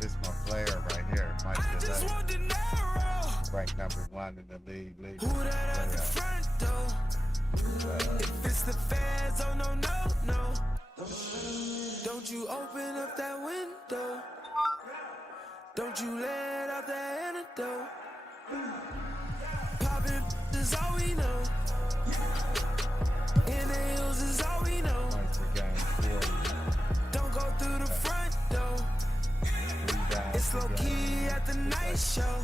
this my player right here. Mike Gillette. Ranked #1 in the league. Who that at the front door? If it's the feds, oh no, no, no. Don't you open up that window. Don't you let out that antidote. Poppin' is all we know. In the hills is all we know. Don't go through the front door. It's low key at the night show.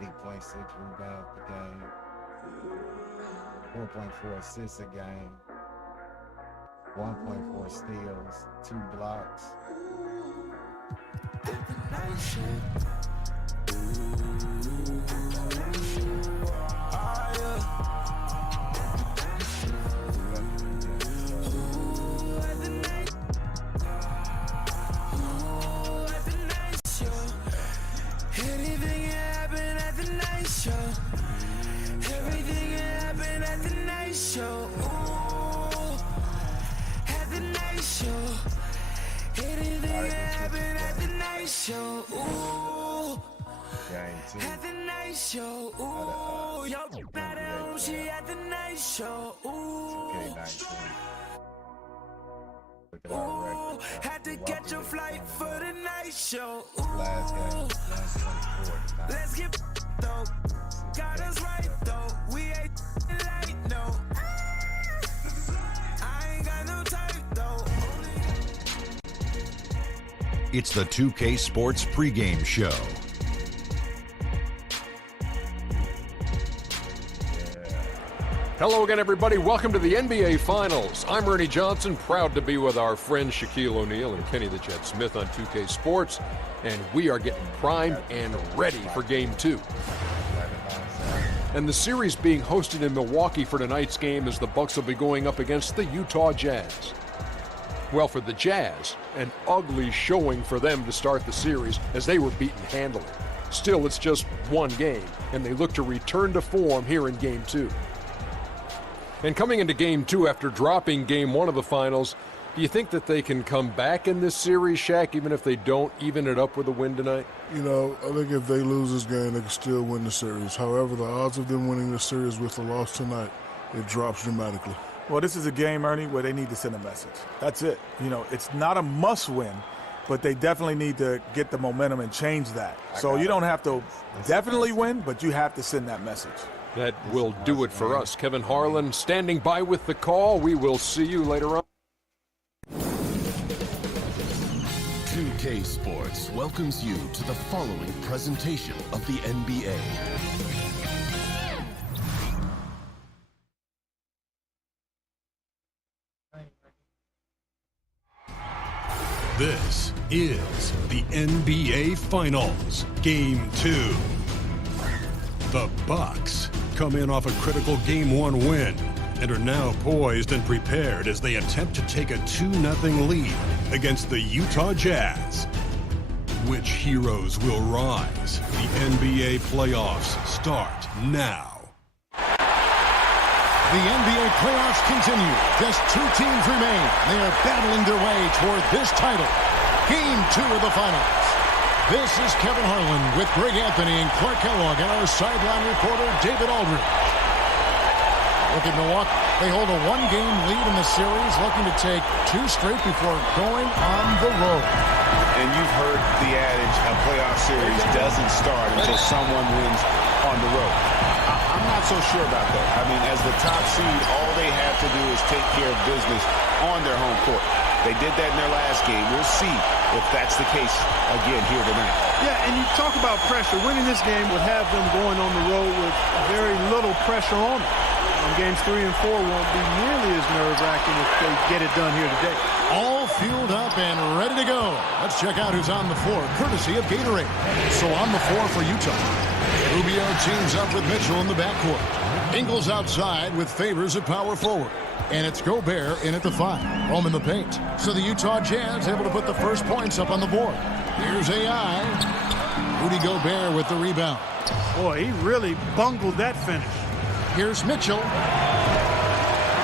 8.6 rebounds per game. 4.4 assists a game. 1.4 steals, 2 blocks. At the night show. Anything can happen at the night show. Everything can happen at the night show. Ooh, at the night show. Anything can happen at the night show. Ooh, at the night show. Ooh, yo, not at home, she at the night show. Ooh, ooh, had to catch a flight for the night show. Ooh, let's get though. Got us right though. We ain't light no. I ain't got no type though. It's the 2K Sports pregame show. Hello again, everybody. Welcome to the NBA Finals. I'm Ernie Johnson, proud to be with our friend Shaquille O'Neal and Kenny the Jet Smith on 2K Sports, and we are getting primed and ready for Game 2. And the series being hosted in Milwaukee for tonight's game as the Bucks will be going up against the Utah Jazz. Well, for the Jazz, an ugly showing for them to start the series as they were beaten handily. Still, it's just one game, and they look to return to form here in Game 2. And coming into Game 2 after dropping Game 1 of the Finals, do you think that they can come back in this series, Shaq, even if they don't even it up with a win tonight? You know, I think if they lose this game, they can still win the series. However, the odds of them winning the series with a loss tonight, it drops dramatically. Well, this is a game, Ernie, where they need to send a message. That's it. You know, it's not a must-win, but they definitely need to get the momentum and change that. So you don't have to definitely win, but you have to send that message. That will do it for us. Kevin Harlan standing by with the call. We will see you later on. 2K Sports welcomes you to the following presentation of the NBA. This is the NBA Finals, Game 2. The Bucks come in off a critical Game 1 win and are now poised and prepared as they attempt to take a 2-0 lead against the Utah Jazz. Which heroes will rise? The NBA playoffs start now. The NBA playoffs continue. Just 2 teams remain. They are battling their way toward this title. Game 2 of the Finals. This is Kevin Harlan with Greg Anthony and Clark Kellogg and our sideline reporter David Aldridge. Look at Milwaukee. They hold a 1-game lead in the series, looking to take 2 straight before going on the road. And you've heard the adage, a playoff series doesn't start until someone wins on the road. I'm not so sure about that. I mean, as the top seed, all they have to do is take care of business on their home court. They did that in their last game. We'll see if that's the case again here tonight. Yeah, and you talk about pressure. Winning this game would have them going on the road with very little pressure on them. And games 3 and 4 won't be nearly as nerve-wracking if they get it done here today. All fueled up and ready to go. Let's check out who's on the floor, courtesy of Gatorade. So on the floor for Utah, Rubio teams up with Mitchell in the backcourt. Ingles outside with Favors at power forward. And it's Gobert in at the 5, home in the paint. So the Utah Jazz able to put the first points up on the board. Here's AI. Rudy Gobert with the rebound. Boy, he really bungled that finish. Here's Mitchell.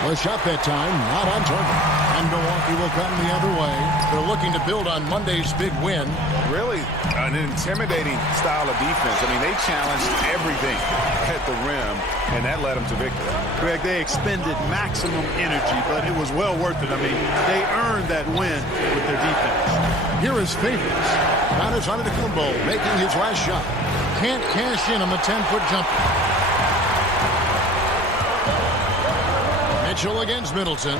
The shot that time, not on target. And Milwaukee will come the other way. They're looking to build on Monday's big win. Really an intimidating style of defense. I mean, they challenged everything at the rim, and that led them to victory. Greg, they expended maximum energy, but it was well worth it. I mean, they earned that win with their defense. Here is Favors. Giannis Antetokounmpo making his last shot. Can't cash in on the 10-foot jumper. Mitchell against Middleton.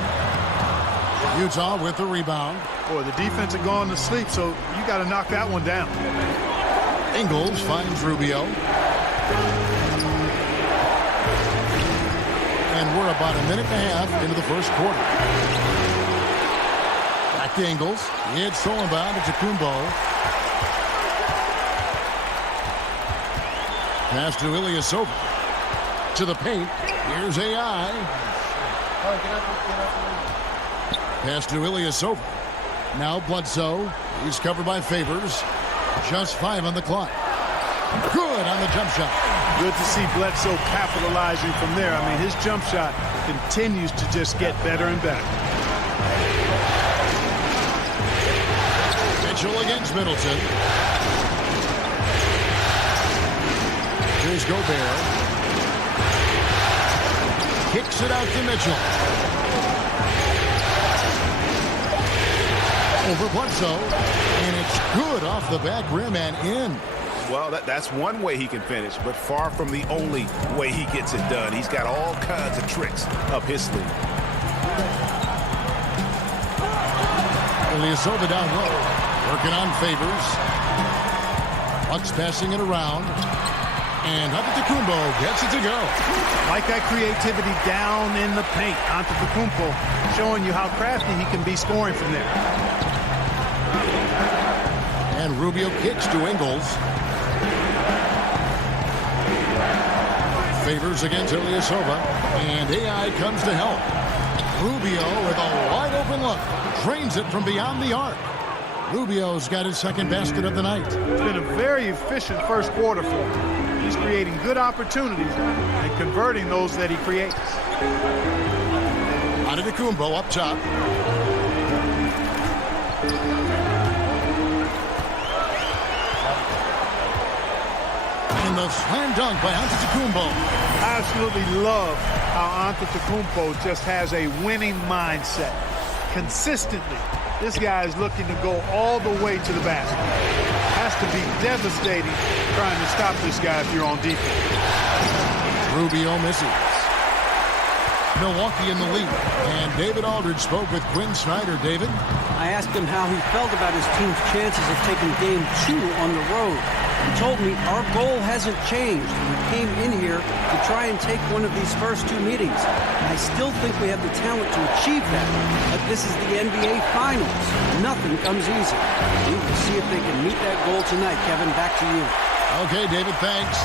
Utah with the rebound. Boy, the defense had gone to sleep, so you got to knock that one down. Ingles finds Rubio. And we're about a minute and a half into the first quarter. Back to Ingles. It's stolen by Antetokounmpo. Pass to Ilyasova. To the paint. Here's AI. Pass to Ilyasova. Now Bledsoe. He's covered by Favors. Just 5 on the clock. Good on the jump shot. Good to see Bledsoe capitalizing from there. I mean, his jump shot continues to just get better and better. Mitchell against Middleton. Here's Gobert. Kicks it out to Mitchell. Over Bledsoe. And it's good off the back rim and in. Well, that's one way he can finish, but far from the only way he gets it done. He's got all kinds of tricks up his sleeve. Ilyasova down low. Working on Favors. Bucks passing it around. And Antetokounmpo gets it to go. Like that creativity down in the paint. Antetokounmpo showing you how crafty he can be scoring from there. And Rubio kicks to Ingles. Favors against Ilyasova. And AI comes to help. Rubio with a wide open look. Drains it from beyond the arc. Rubio's got his second basket of the night. It's been a very efficient first quarter for him. He's creating good opportunities and converting those that he creates. Antetokounmpo up top. And the slam dunk by Antetokounmpo. I absolutely love how Antetokounmpo just has a winning mindset. Consistently, this guy is looking to go all the way to the basket. Has to be devastating trying to stop this guy if you're on defense. Rubio misses. Milwaukee in the lead. And David Aldridge spoke with Quinn Snyder. David? I asked him how he felt about his team's chances of taking game 2 on the road. He told me our goal hasn't changed. We came in here to try and take one of these first 2 meetings. I still think we have the talent to achieve that. But this is the NBA Finals. Nothing comes easy. We will see if they can meet that goal tonight. Kevin, back to you. Okay, David, thanks.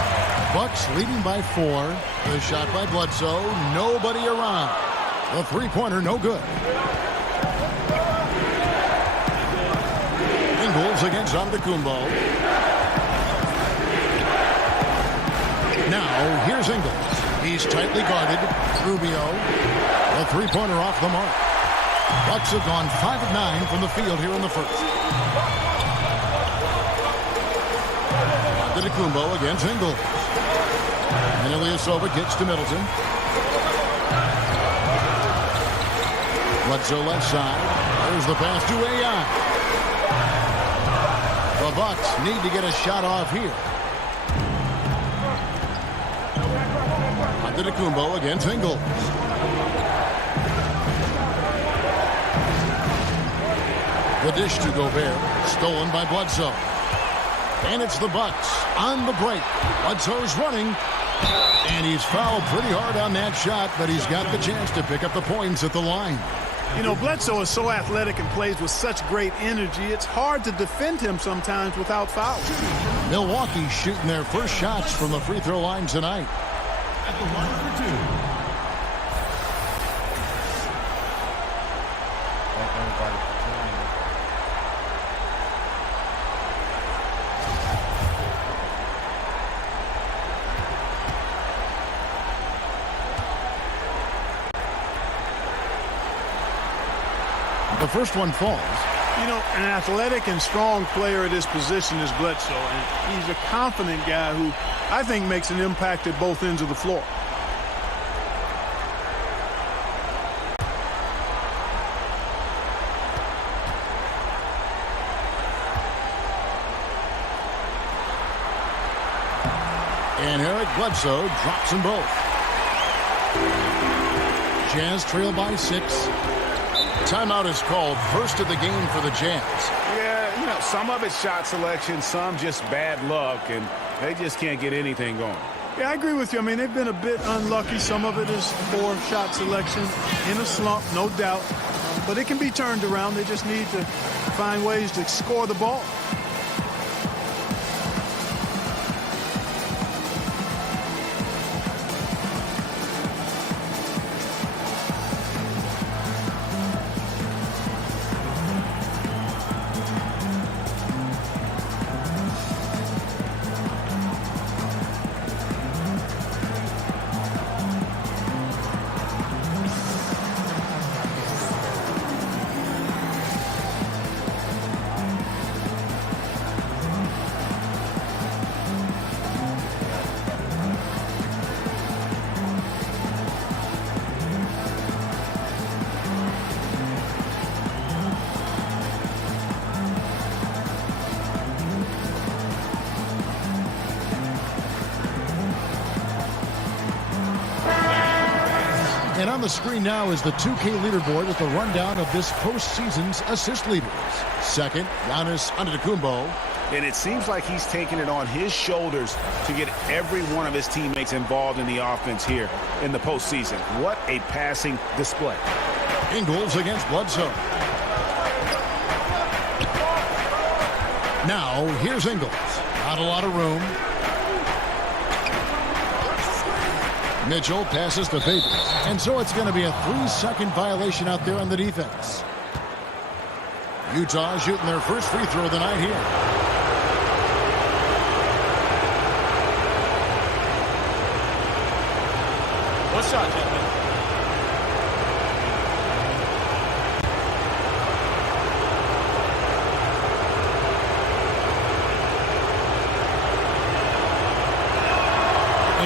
Bucks leading by 4. The shot by Bledsoe. Nobody around. The three-pointer, no good. Ingles against Antetokounmpo. Now, here's Ingles. He's tightly guarded. Rubio. The three-pointer off the mark. Bucks have gone 5 of 9 from the field here in the first. Antetokounmpo against Ingles. And Ilyasova gets to Middleton. Bledsoe left side. There's the pass to AI. The Bucks need to get a shot off here. Antetokounmpo against Ingles. The dish to Gobert. Stolen by Bledsoe. And it's the Bucks on the break. Bledsoe's running. And he's fouled pretty hard on that shot, but he's got the chance to pick up the points at the line. You know, Bledsoe is so athletic and plays with such great energy, it's hard to defend him sometimes without fouls. Milwaukee shooting their first shots from the free throw line tonight. At the line for 2. Thank everybody for tuning in. The first one falls. You know, an athletic and strong player at his position is Bledsoe, and he's a confident guy who I think makes an impact at both ends of the floor. And Eric Bledsoe drops them both. Jazz trail by 6. Timeout is called, first of the game for the Jazz. Yeah, you know, some of it's shot selection, some just bad luck, and they just can't get anything going. Yeah, I agree with you. I mean, they've been a bit unlucky. Some of it is poor shot selection, in a slump, no doubt. But it can be turned around. They just need to find ways to score the ball. And on the screen now is the 2K leaderboard with the rundown of this postseason's assist leaders. Second, Giannis Antetokounmpo. And it seems like he's taking it on his shoulders to get every one of his teammates involved in the offense here in the postseason. What a passing display. Ingles against Bledsoe. Now, here's Ingles. Not a lot of room. Mitchell passes to Favors. And so it's going to be a 3-second violation out there on the defense. Utah shooting their first free throw of the night here. What shot, gentlemen?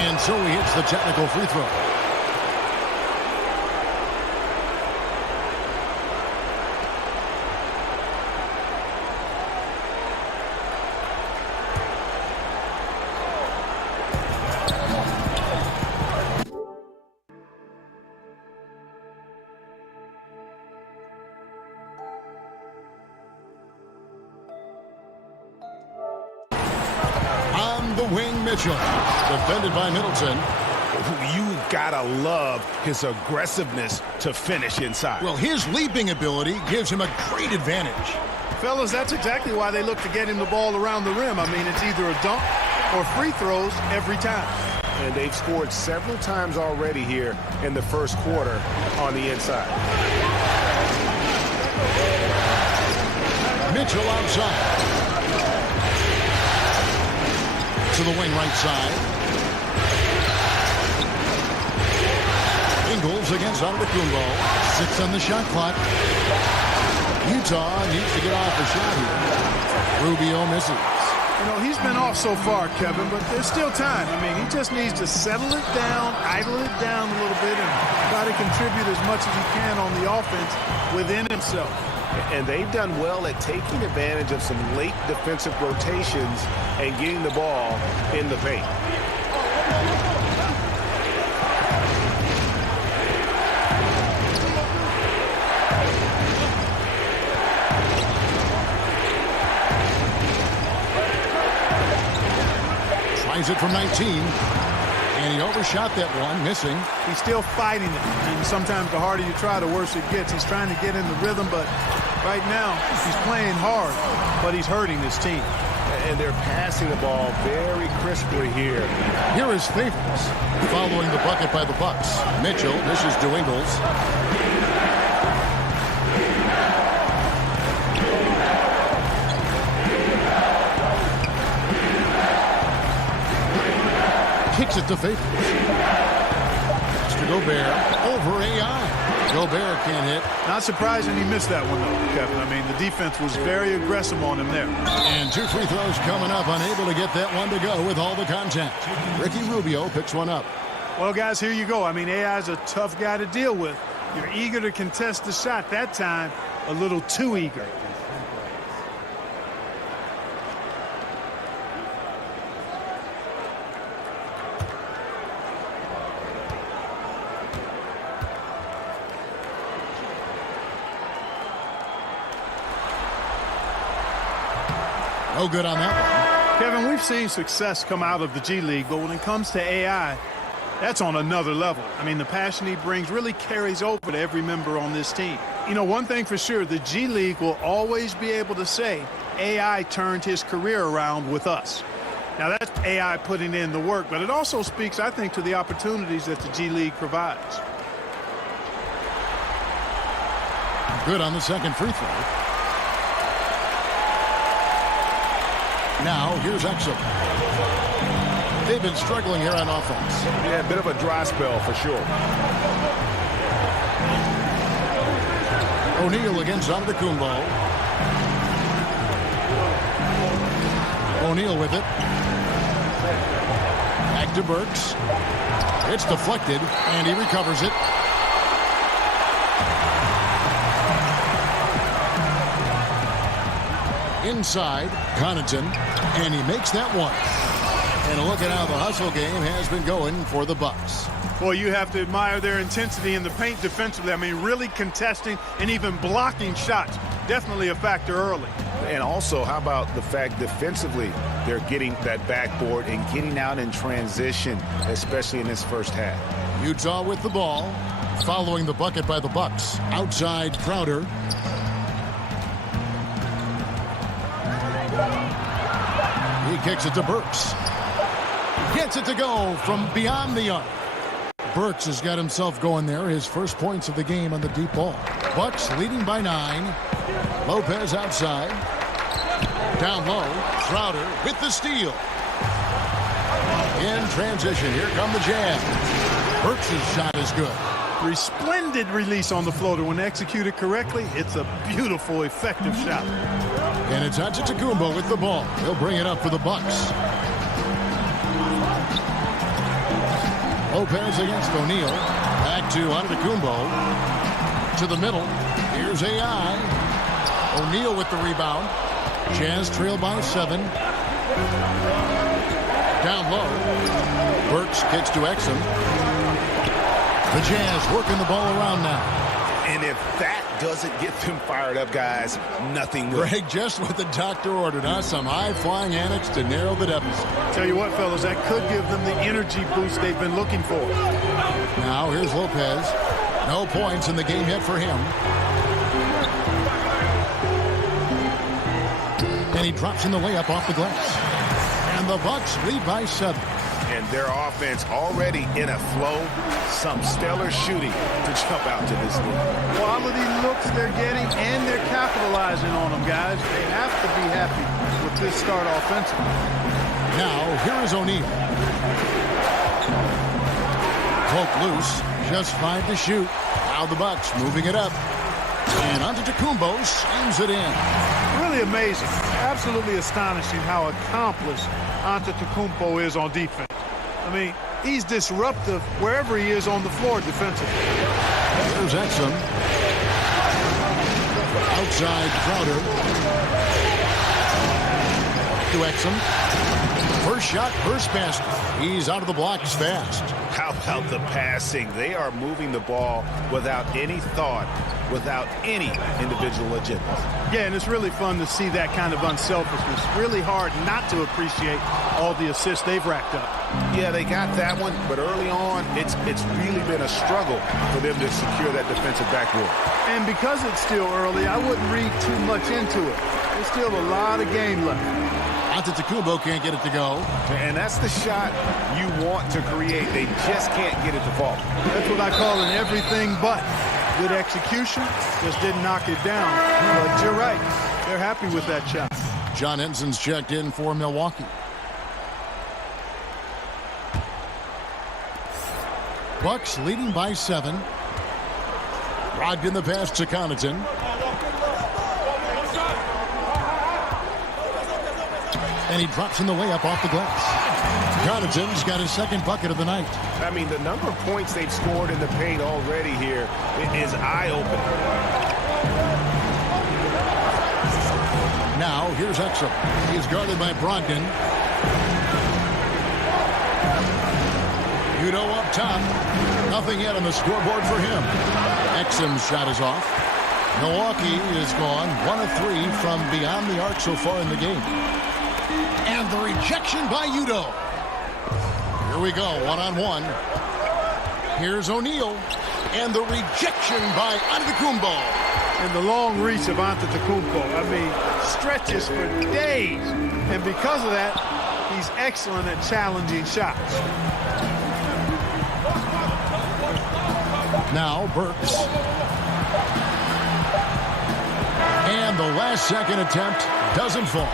And so he hits the technical free throw. On the wing, Mitchell. Defended by Middleton. You gotta love his aggressiveness to finish inside. Well, his leaping ability gives him a great advantage. Fellas, that's exactly why they look to get him the ball around the rim. I mean, it's either a dunk or free throws every time. And they've scored several times already here in the first quarter on the inside. Mitchell outside. To the wing right side. Ingles against Antetokounmpo. 6 on the shot clock. Utah needs to get off the shot here. Rubio misses. You know, he's been off so far, Kevin, but there's still time. I mean, he just needs to settle it down, idle it down a little bit, and try to contribute as much as he can on the offense within himself. And they've done well at taking advantage of some late defensive rotations and getting the ball in the paint. Tries it from 19. And he overshot that one, missing. He's still fighting it. And sometimes the harder you try, the worse it gets. He's trying to get in the rhythm, but right now he's playing hard, but he's hurting his team. And they're passing the ball very crisply here. Here is Favors following the bucket by the Bucks. Mitchell, this is to Ingles. Kicks it to Favors. Pass to Gobert over AI. Gobert can't hit. Not surprising he missed that one, though, Kevin. I mean, the defense was very aggressive on him there. And 2 free throws coming up, unable to get that one to go with all the contact. Ricky Rubio picks one up. Well, guys, here you go. I mean, AI's a tough guy to deal with. You're eager to contest the shot. That time, a little too eager. No good on that one. Kevin, we've seen success come out of the G League, but when it comes to AI, that's on another level. I mean, the passion he brings really carries over to every member on this team. You know, one thing for sure, the G League will always be able to say AI turned his career around with us. Now, that's AI putting in the work, but it also speaks, I think, to the opportunities that the G League provides. Good on the second free throw. Now, here's Exum. They've been struggling here on offense. Yeah, a bit of a dry spell for sure. O'Neal against Antetokounmpo. O'Neal with it. Back to Burks. It's deflected, and he recovers it. Inside, Connaughton, and he makes that one. And look at how the hustle game has been going for the Bucks. Well, you have to admire their intensity in the paint defensively. I mean, really contesting and even blocking shots. Definitely a factor early. And also, how about the fact defensively, they're getting that backboard and getting out in transition, especially in this first half. Utah with the ball, following the bucket by the Bucks. Outside, Crowder. He kicks it to Burks. Gets it to go from beyond the arc. Burks has got himself going there. His first points of the game on the deep ball. Bucks leading by 9. Lopez outside. Down low. Crowder with the steal. In transition. Here come the Jazz. Burks' shot is good. Resplendent release on the floater. When executed correctly, it's a beautiful, effective shot. And it's Antetokounmpo with the ball. He'll bring it up for the Bucks. Lopez against O'Neal. Back to Antetokounmpo. To the middle. Here's AI. O'Neal with the rebound. Jazz trail by 7. Down low. Burks kicks to Exum. The Jazz working the ball around now. And if that doesn't get them fired up, guys, nothing will. Greg, just what the doctor ordered, huh? Some high-flying antics to narrow the deficit. Tell you what, fellas, that could give them the energy boost they've been looking for. Now, here's Lopez. No points in the game yet for him. And he drops in the layup off the glass. And the Bucks lead by 7. And their offense already in a flow. Some stellar shooting to jump out to this league. Quality looks they're getting, and they're capitalizing on them, guys. They have to be happy with this start offensively. Now, here is O'Neal. Poke loose. Just 5 to shoot. Now the Bucks moving it up. And Antetokounmpo slams it in. Really amazing. Absolutely astonishing how accomplished Antetokounmpo is on defense. I mean, he's disruptive wherever he is on the floor defensively. There's Exum. Outside Crowder. To Exum. First shot, first basket. He's out of the blocks fast. How about the passing? They are moving the ball without any thought, without any individual agenda. Yeah, and it's really fun to see that kind of unselfishness. Really hard not to appreciate all the assists they've racked up. Yeah, they got that one, but early on, it's really been a struggle for them to secure that defensive backboard. And because it's still early, I wouldn't read too much into it. There's still a lot of game left. Antetokounmpo can't get it to go. And that's the shot you want to create. They just can't get it to fall. That's what I call an everything but. Good execution, just didn't knock it down. But you're right, they're happy with that shot. John Ensign's checked in for Milwaukee. Bucks leading by 7. Brogdon the pass to Connaughton. And he drops in the way up off the glass. Connaughton's got his second bucket of the night. I mean, the number of points they've scored in the paint already here is eye-opening. Now, here's Exum. He is guarded by Brogdon. Udo up top. Nothing yet on the scoreboard for him. Exum's shot is off. Milwaukee is gone 1 of 3 from beyond the arc so far in the game. And the rejection by Udo. Here we go, one-on-one. Here's O'Neal. And the rejection by Antetokounmpo. And the long reach of Antetokounmpo. I mean, stretches for days. And because of that, he's excellent at challenging shots. Now Burks. And the last second attempt doesn't fall.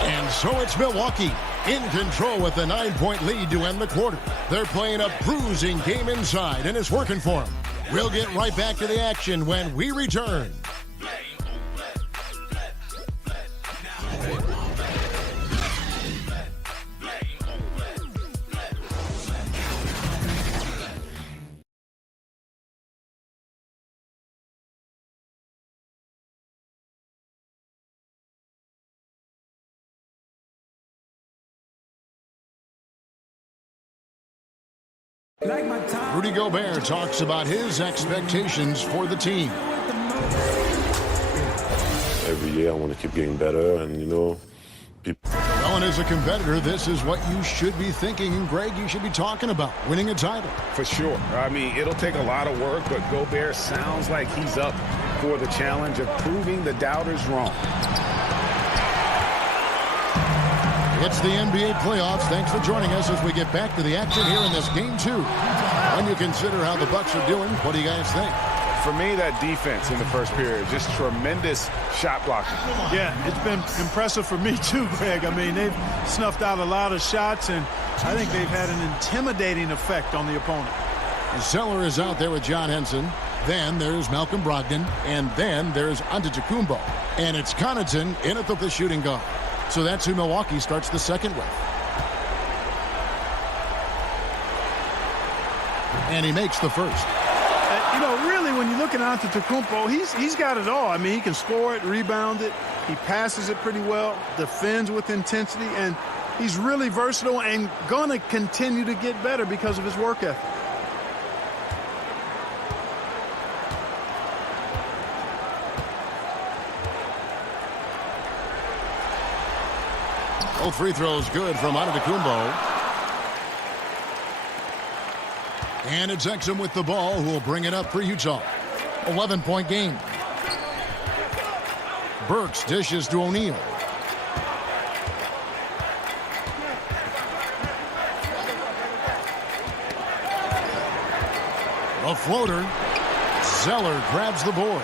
And so it's Milwaukee in control with a 9-point lead to end the quarter. They're playing a bruising game inside, and it's working for them. We'll get right back to the action when we return. Rudy Gobert talks about his expectations for the team. Every year I want to keep getting better, and, you know, Well, and as a competitor, this is what you should be thinking, and Greg, you should be talking about, winning a title. For sure. I mean, it'll take a lot of work, but Gobert sounds like he's up for the challenge of proving the doubters wrong. It's the NBA playoffs. Thanks for joining us as we get back to the action here in this Game 2. When you consider how the Bucks are doing, what do you guys think? For me, that defense in the first period, just tremendous shot blocking. Yeah, it's been impressive for me too, Greg. I mean, they've snuffed out a lot of shots, and I think they've had an intimidating effect on the opponent. Zeller is out there with John Henson. Then there's Malcolm Brogdon. And then there's Antetokounmpo. And it's Connaughton in at the shooting guard. So that's who Milwaukee starts the second with. And he makes the first. You know, really, when you look at Antetokounmpo, he's got it all. I mean, he can score it, rebound it, he passes it pretty well, defends with intensity, and he's really versatile and going to continue to get better because of his work ethic. Both free throws good from Antetokounmpo. And it's Exum with the ball, who will bring it up for Utah. 11-point game. Burks dishes to O'Neal. A floater. Zeller grabs the board.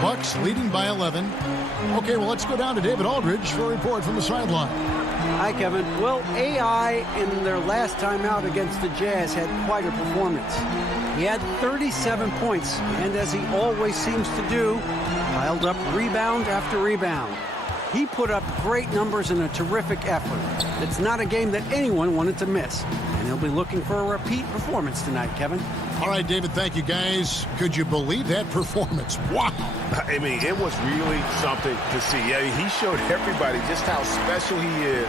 Bucks leading by 11. Okay, well, let's go down to David Aldridge for a report from the sideline. Hi, Kevin. Well, AI in their last time out against the Jazz had quite a performance. He had 37 points, and as he always seems to do, piled up rebound after rebound. He put up great numbers in a terrific effort. It's not a game that anyone wanted to miss, and he'll be looking for a repeat performance tonight, Kevin. All right, David, thank you, guys. Could you believe that performance? Wow. I mean, it was really something to see. Yeah, he showed everybody just how special he is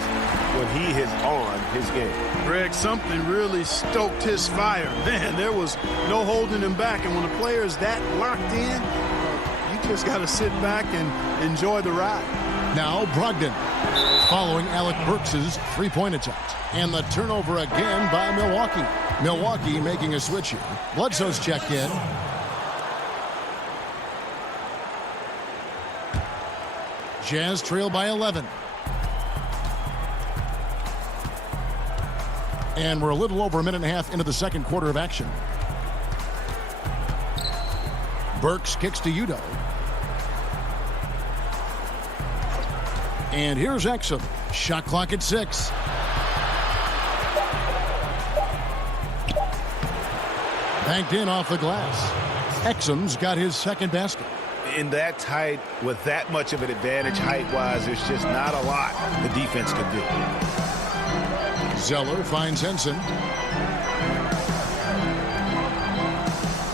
when he is on his game. Greg, something really stoked his fire. Man, there was no holding him back. And when a player is that locked in, you just got to sit back and enjoy the ride. Now Brogdon following Alec Burks' three-point attempt. And the turnover again by Milwaukee. Milwaukee making a switch here. Bledsoe's checked in. Jazz trail by 11. And we're a little over a minute and a half into the second quarter of action. Burks kicks to Udo. And here's Exum. Shot clock at 6. Banked in off the glass. Exum's got his second basket. In that tight, with that much of an advantage height-wise, there's just not a lot the defense could do. Zeller finds Henson.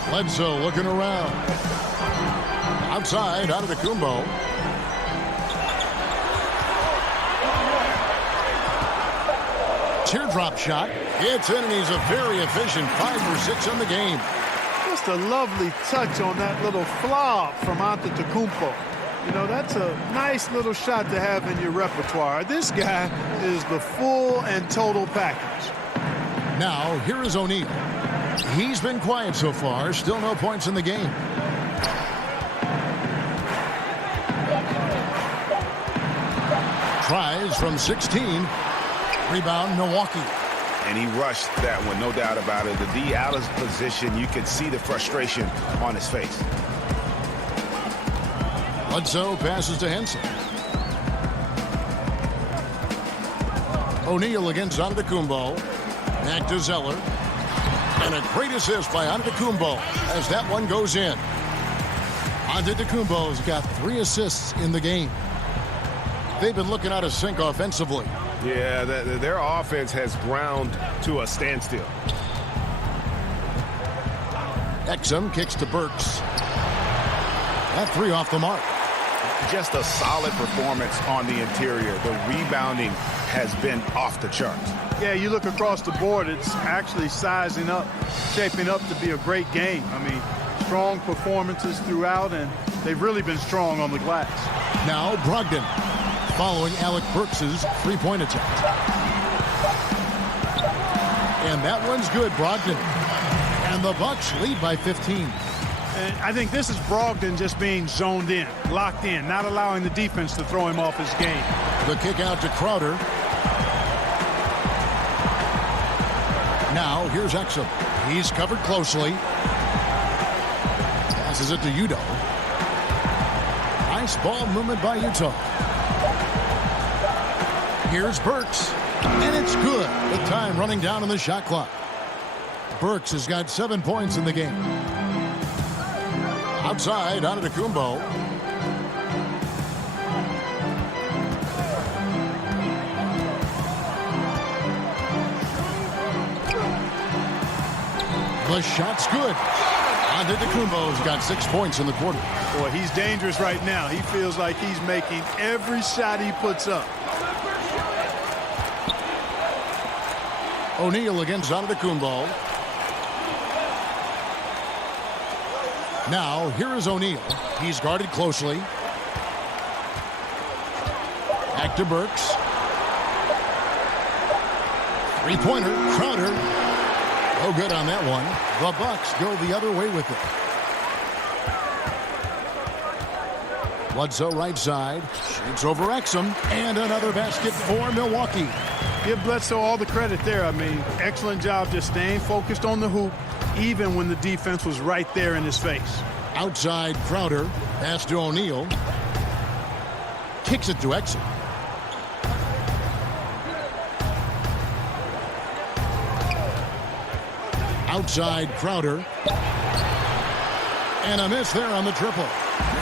Bledsoe looking around. Outside, Antetokounmpo. Teardrop shot. It's in, and he's a very efficient 5 for 6 in the game. Just a lovely touch on that little flop from Antetokounmpo. You know, that's a nice little shot to have in your repertoire. This guy is the full and total package. Now, here is O'Neal. He's been quiet so far. Still no points in the game. Tries from 16. Rebound, Milwaukee. And he rushed that one, no doubt about it. The D out of position, you could see the frustration on his face. Bledsoe passes to Henson. O'Neal against Antetokounmpo. Back to Zeller. And a great assist by Antetokounmpo as that one goes in. Antetokounmpo's got 3 assists in the game. They've been looking out of sync offensively. Yeah, their offense has ground to a standstill. Exum kicks to Burks. That 3 off the mark. Just a solid performance on the interior. The rebounding has been off the charts. Yeah, you look across the board, it's actually sizing up, shaping up to be a great game. I mean, strong performances throughout, and they've really been strong on the glass. Now Brogdon following Alec Burks' three-point attempt. And that one's good, Brogdon. And the Bucks lead by 15. And I think this is Brogdon just being zoned in, locked in, not allowing the defense to throw him off his game. The kick out to Crowder. Now here's Exum. He's covered closely. Passes it to Udoh. Nice ball movement by Utah. Here's Burks. And it's good with time running down on the shot clock. Burks has got 7 points in the game. Outside, Antetokounmpo. The shot's good. Antetokounmpo's got 6 points in the quarter. Boy, he's dangerous right now. He feels like he's making every shot he puts up. O'Neal against Antetokounmpo. Now, here is O'Neal. He's guarded closely. Back to Burks. Three-pointer, Crowder. No good on that one. The Bucks go the other way with it. Bledsoe right side. Shoots over Exum. And another basket for Milwaukee. Give Bledsoe all the credit there. I mean, excellent job just staying focused on the hoop, even when the defense was right there in his face. Outside Crowder. Pass to O'Neal. Kicks it to Exum. Outside Crowder. And a miss there on the triple.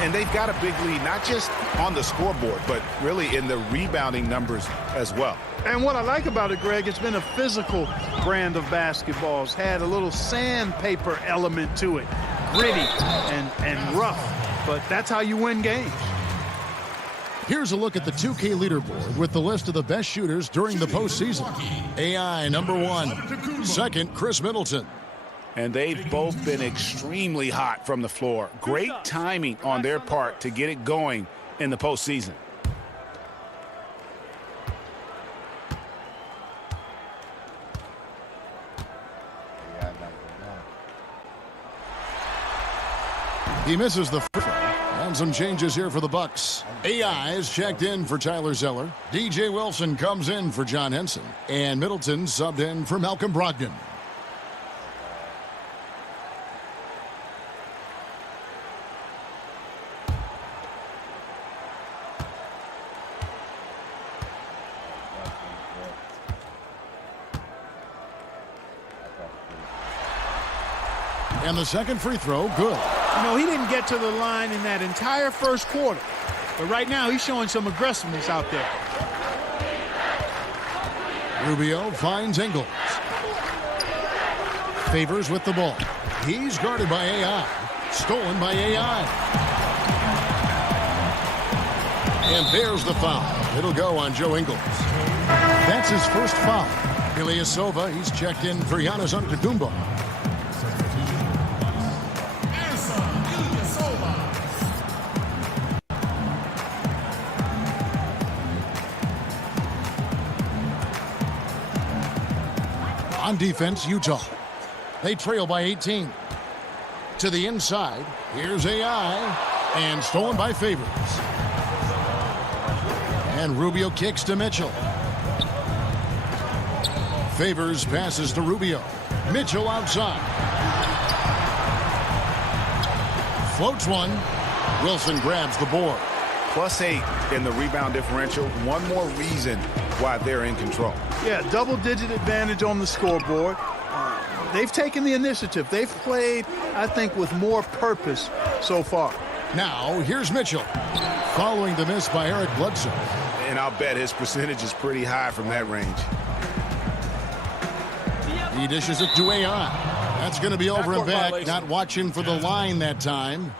And they've got a big lead, not just on the scoreboard, but really in the rebounding numbers as well. And what I like about it, Greg, it's been a physical brand of basketball. It's had a little sandpaper element to it. Gritty and rough. But that's how you win games. Here's a look at the 2K leaderboard with the list of the best shooters during the postseason. AI #1. Second, Chris Middleton. And they've both been extremely hot from the floor. Great timing on their part to get it going in the postseason. He misses the first one. And some changes here for the Bucks. AI is checked in for Tyler Zeller. DJ Wilson comes in for John Henson. And Middleton subbed in for Malcolm Brogdon. And And the second free throw, good. You know, he didn't get to the line in that entire first quarter. But right now, he's showing some aggressiveness out there. Rubio finds Ingles. Favors with the ball. He's guarded by AI. Stolen by AI. And there's the foul. It'll go on Joe Ingles. That's his first foul. Ilyasova, he's checked in for Giannis Antetokounmpo. On defense, Utah. They trail by 18. To the inside, here's AI, and stolen by Favors. And Rubio kicks to Mitchell. Favors passes to Rubio. Mitchell outside. Floats one. Wilson grabs the board. +8 in the rebound differential. One more reason why they're in control. Yeah, double-digit advantage on the scoreboard. They've taken the initiative. They've played, I think, with more purpose so far. Now, here's Mitchell. Following the miss by Eric Bledsoe. And I'll bet his percentage is pretty high from that range. He dishes it to AI. That's going to be over and back. Not watching for the line that time.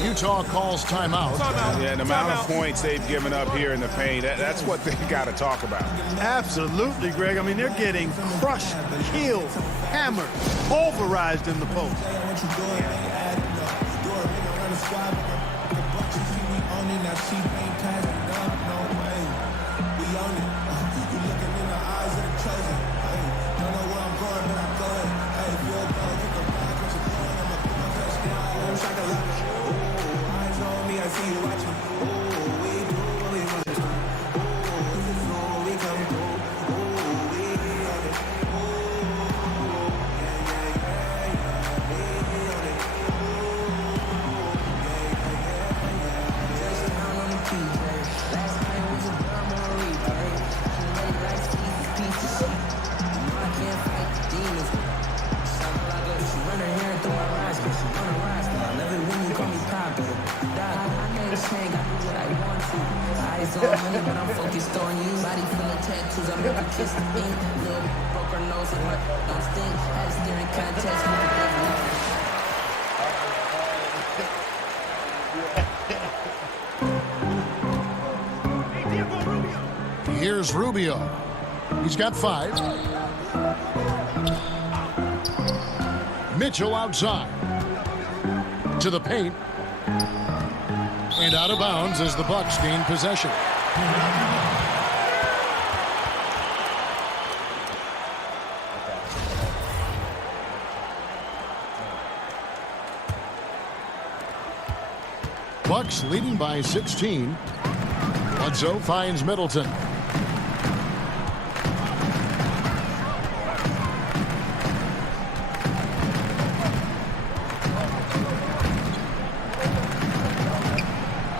Utah calls timeout. Yeah, the amount of points they've given up here in the paint, that's what they've got to talk about. Absolutely, Greg. I mean, they're getting crushed, killed, hammered, pulverized in the post. Here's Rubio. He's got 5. Mitchell outside. To the paint. And out of bounds as the Bucks gain possession. Bucks leading by 16. Bledsoe finds Middleton.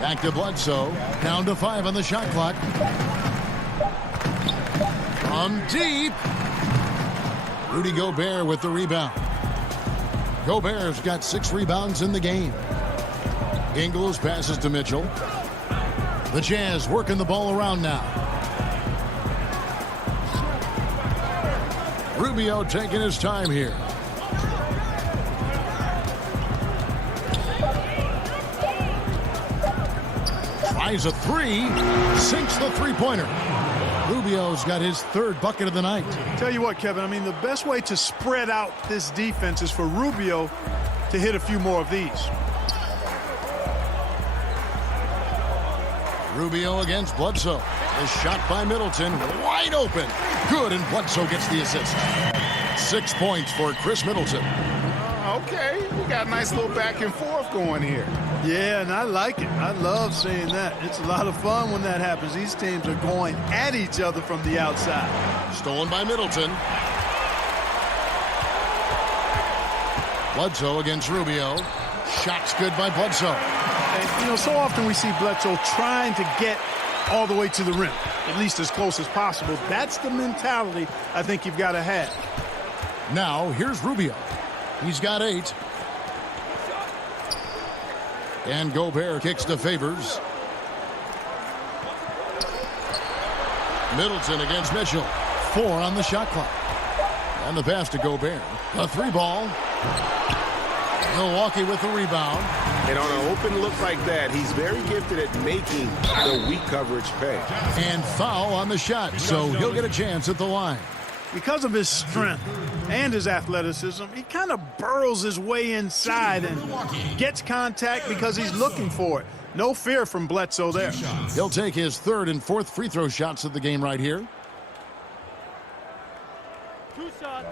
Back to Bledsoe. Down to 5 on the shot clock. From deep. Rudy Gobert with the rebound. Gobert's got 6 rebounds in the game. Ingles passes to Mitchell. The Jazz working the ball around now. Rubio taking his time here. Tries a 3, sinks the three-pointer. Rubio's got his 3rd bucket of the night. Tell you what, Kevin, I mean, the best way to spread out this defense is for Rubio to hit a few more of these. Rubio against Bledsoe. A shot by Middleton, wide open. Good, and Bledsoe gets the assist. 6 points for Chris Middleton. Okay, we got a nice little back and forth going here. Yeah, and I like it. I love seeing that. It's a lot of fun when that happens. These teams are going at each other from the outside. Stolen by Middleton. Bledsoe against Rubio. Shots good by Bledsoe. And, you know, so often we see Bledsoe trying to get all the way to the rim, at least as close as possible. That's the mentality I think you've got to have. Now, here's Rubio. He's got 8. And Gobert kicks to Favors. Middleton against Mitchell. 4 on the shot clock. And the pass to Gobert. A 3-ball. Milwaukee with the rebound. And on an open look like that, he's very gifted at making the weak coverage pay. And foul on the shot, so he'll get a chance at the line. Because of his strength and his athleticism, he kind of burrows his way inside and gets contact because he's looking for it. No fear from Bledsoe there. He'll take his 3rd and 4th free throw shots of the game right here. 2 shots.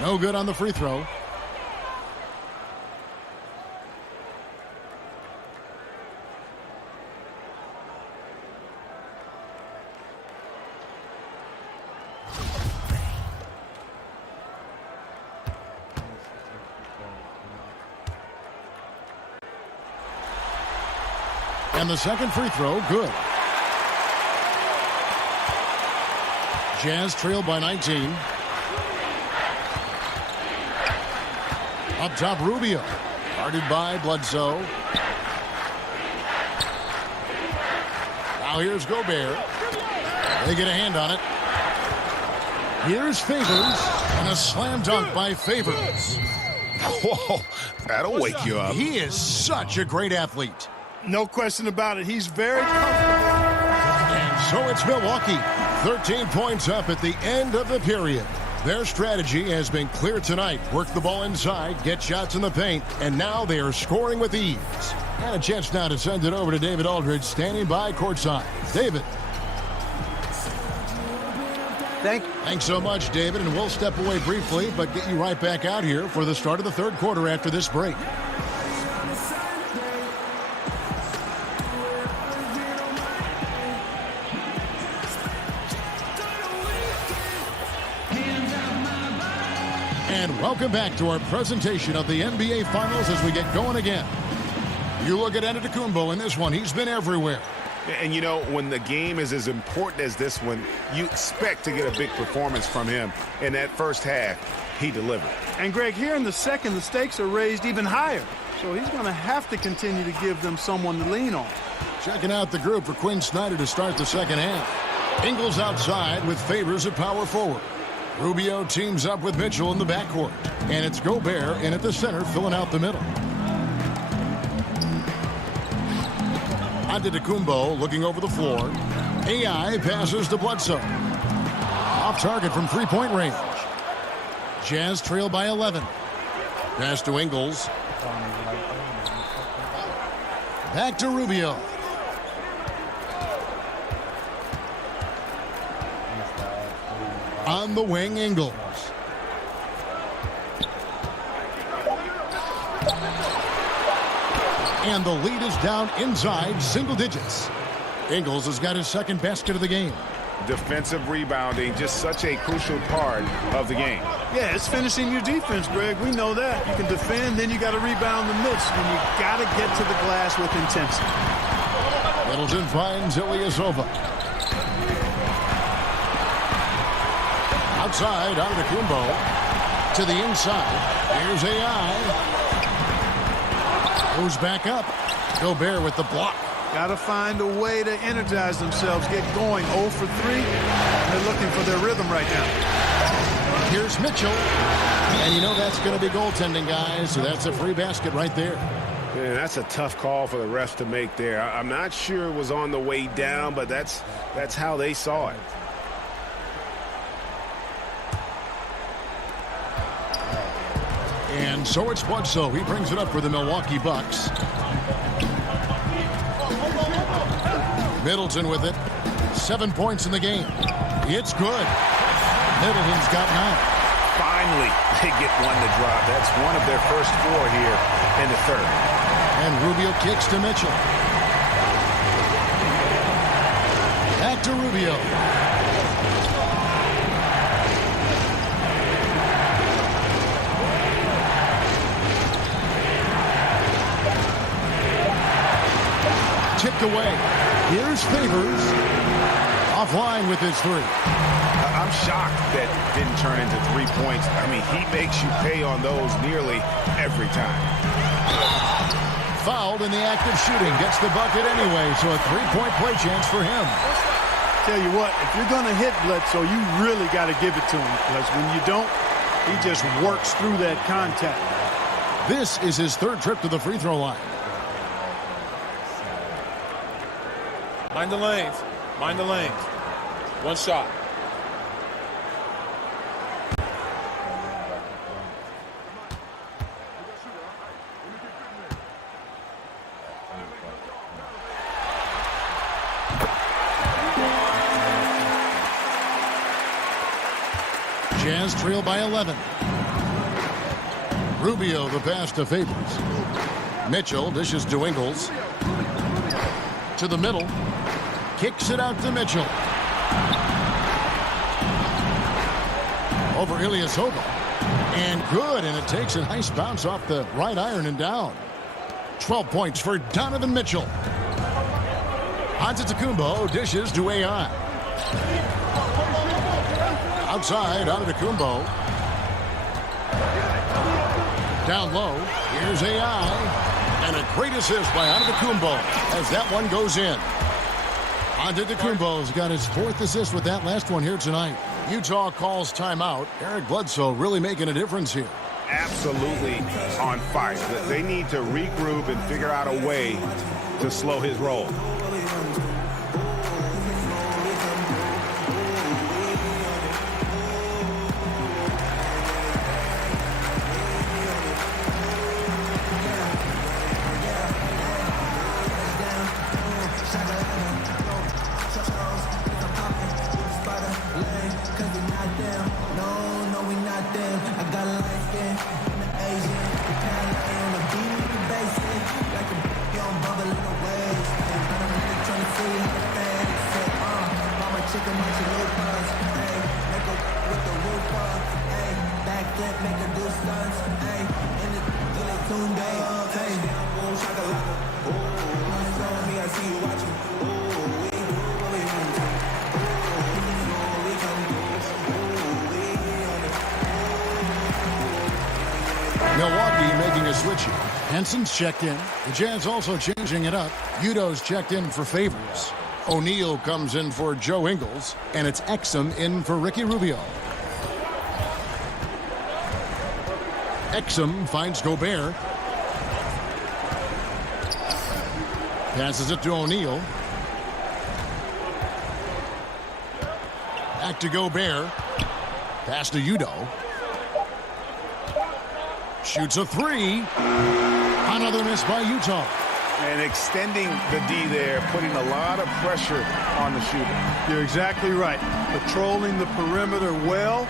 No good on the free throw. And the second free throw, good. Jazz trail by 19. Up top, Rubio. Guarded by Bledsoe. Now here's Gobert. They get a hand on it. Here's Favors. And a slam dunk by Favors. Whoa, that'll wake you up. He is such a great athlete. No question about it. He's very comfortable. And so it's Milwaukee. 13 points up at the end of the period. Their strategy has been clear tonight. Work the ball inside, get shots in the paint, and now they are scoring with ease. And a chance now to send it over to David Aldridge, standing by courtside. David. Thanks so much, David, and we'll step away briefly, but get you right back out here for the start of the 3rd quarter after this break. And welcome back to our presentation of the NBA Finals as we get going again. You look at Antetokounmpo in this one. He's been everywhere. And, you know, when the game is as important as this one, you expect to get a big performance from him. In that first half, he delivered. And, Greg, here in the second, the stakes are raised even higher. So he's going to have to continue to give them someone to lean on. Checking out the group for Quinn Snyder to start the second half. Ingles outside with Favors at power forward. Rubio teams up with Mitchell in the backcourt. And it's Gobert in at the center, filling out the middle. Antetokounmpo looking over the floor. AI passes to Bledsoe. Off target from three-point range. Jazz trail by 11. Pass to Ingles. Back to Rubio. On the wing, Ingles. And the lead is down inside single digits. Ingles has got his second basket of the game. Defensive rebounding, just such a crucial part of the game. Yeah, it's finishing your defense, Greg. We know that. You can defend, then you got to rebound the miss, and you got to get to the glass with intensity. Middleton finds Ilyasova. Outside, Antetokounmpo to the inside. Here's AI. Goes back up. Gobert with the block. Got to find a way to energize themselves, get going. 0 for 3. They're looking for their rhythm right now. Here's Mitchell. And you know that's going to be goaltending, guys. So that's a free basket right there. Yeah, that's a tough call for the refs to make there. I'm not sure it was on the way down, but that's how they saw it. And so it's Bledsoe. He brings it up for the Milwaukee Bucks. Middleton with it. 7 points in the game. It's good. Middleton's got 9. Finally, they get one to drop. That's one of their first 4 here in the third. And Rubio kicks to Mitchell. Back to Rubio. Tipped away. Here's Here's Favors. Offline with his three. I'm shocked that didn't turn into 3 points. I mean, he makes you pay on those nearly every time. Fouled in the act of shooting. Gets the bucket anyway, so a three-point play chance for him. Tell you what, if you're going to hit Bledsoe, you really got to give it to him, because when you don't, he just works through that contact. This is his third trip to the free throw line. Mind the lanes. Mind the lanes. One shot. Jazz trail by 11. Rubio the pass to Favors. Mitchell dishes to Ingles. To the middle. Kicks it out to Mitchell. Over Ilyasova. And good, and it takes a nice bounce off the right iron and down. 12 points for Donovan Mitchell. Antetokounmpo dishes to AI. Outside, Antetokounmpo. Down low, here's AI. And a great assist by Antetokounmpo as that one goes in. Antetokounmpo's got his fourth assist with that last one here tonight. Utah calls timeout. Eric Bledsoe really making a difference here. Absolutely on fire. They need to regroup and figure out a way to slow his roll. Milwaukee making a switch here. Henson's checked in. The Jazz also changing it up. Udo's checked in for Favors. O'Neal comes in for Joe Ingles. And it's Exum in for Ricky Rubio. Exum finds Gobert. Passes it to O'Neal. Back to Gobert. Pass to Udo. Shoots a three. Another miss by Utah. And extending the D there, putting a lot of pressure on the shooter. You're exactly right. Patrolling the perimeter well.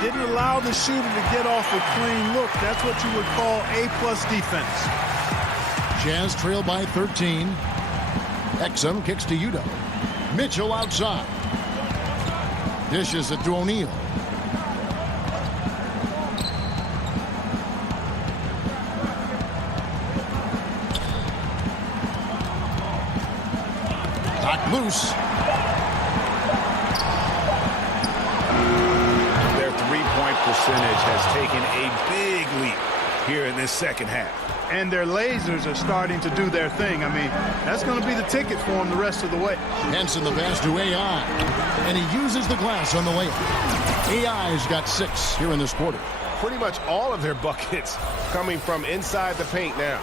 Didn't allow the shooter to get off a clean look. That's what you would call A+ defense. Jazz trail by 13. Exum kicks to Udo. Mitchell outside. Dishes it to O'Neal. Loose. Their three-point percentage has taken a big leap here in this second half. And their lasers are starting to do their thing. I mean, that's going to be the ticket for them the rest of the way. Henson the pass to AI. And he uses the glass on the layup. AI's got 6 here in this quarter. Pretty much all of their buckets coming from inside the paint now.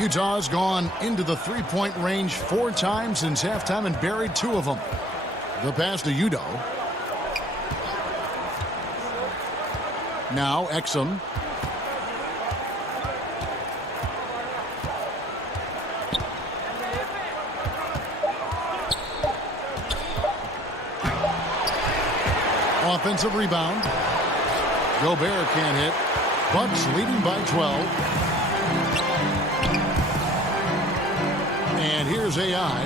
Utah's gone into the three-point range 4 times since halftime and buried 2 of them. The pass to Udo. Now Exum. Offensive rebound. Gobert can't hit. Bucks leading by 12. And here's AI.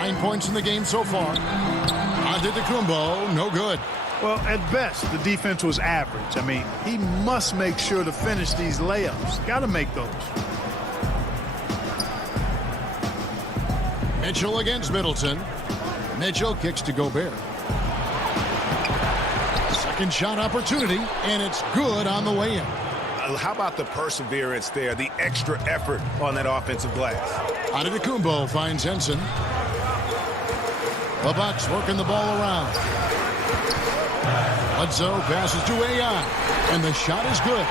9 points in the game so far. Antetokounmpo, no good. Well, at best, the defense was average. I mean, he must make sure to finish these layups. Got to make those. Mitchell against Middleton. Mitchell kicks to Gobert. Second shot opportunity, and it's good on the way in. How about the perseverance there, the extra effort on that offensive glass? Antetokounmpo finds Henson. The Bucks working the ball around. Bledsoe passes to AI, and the shot is good.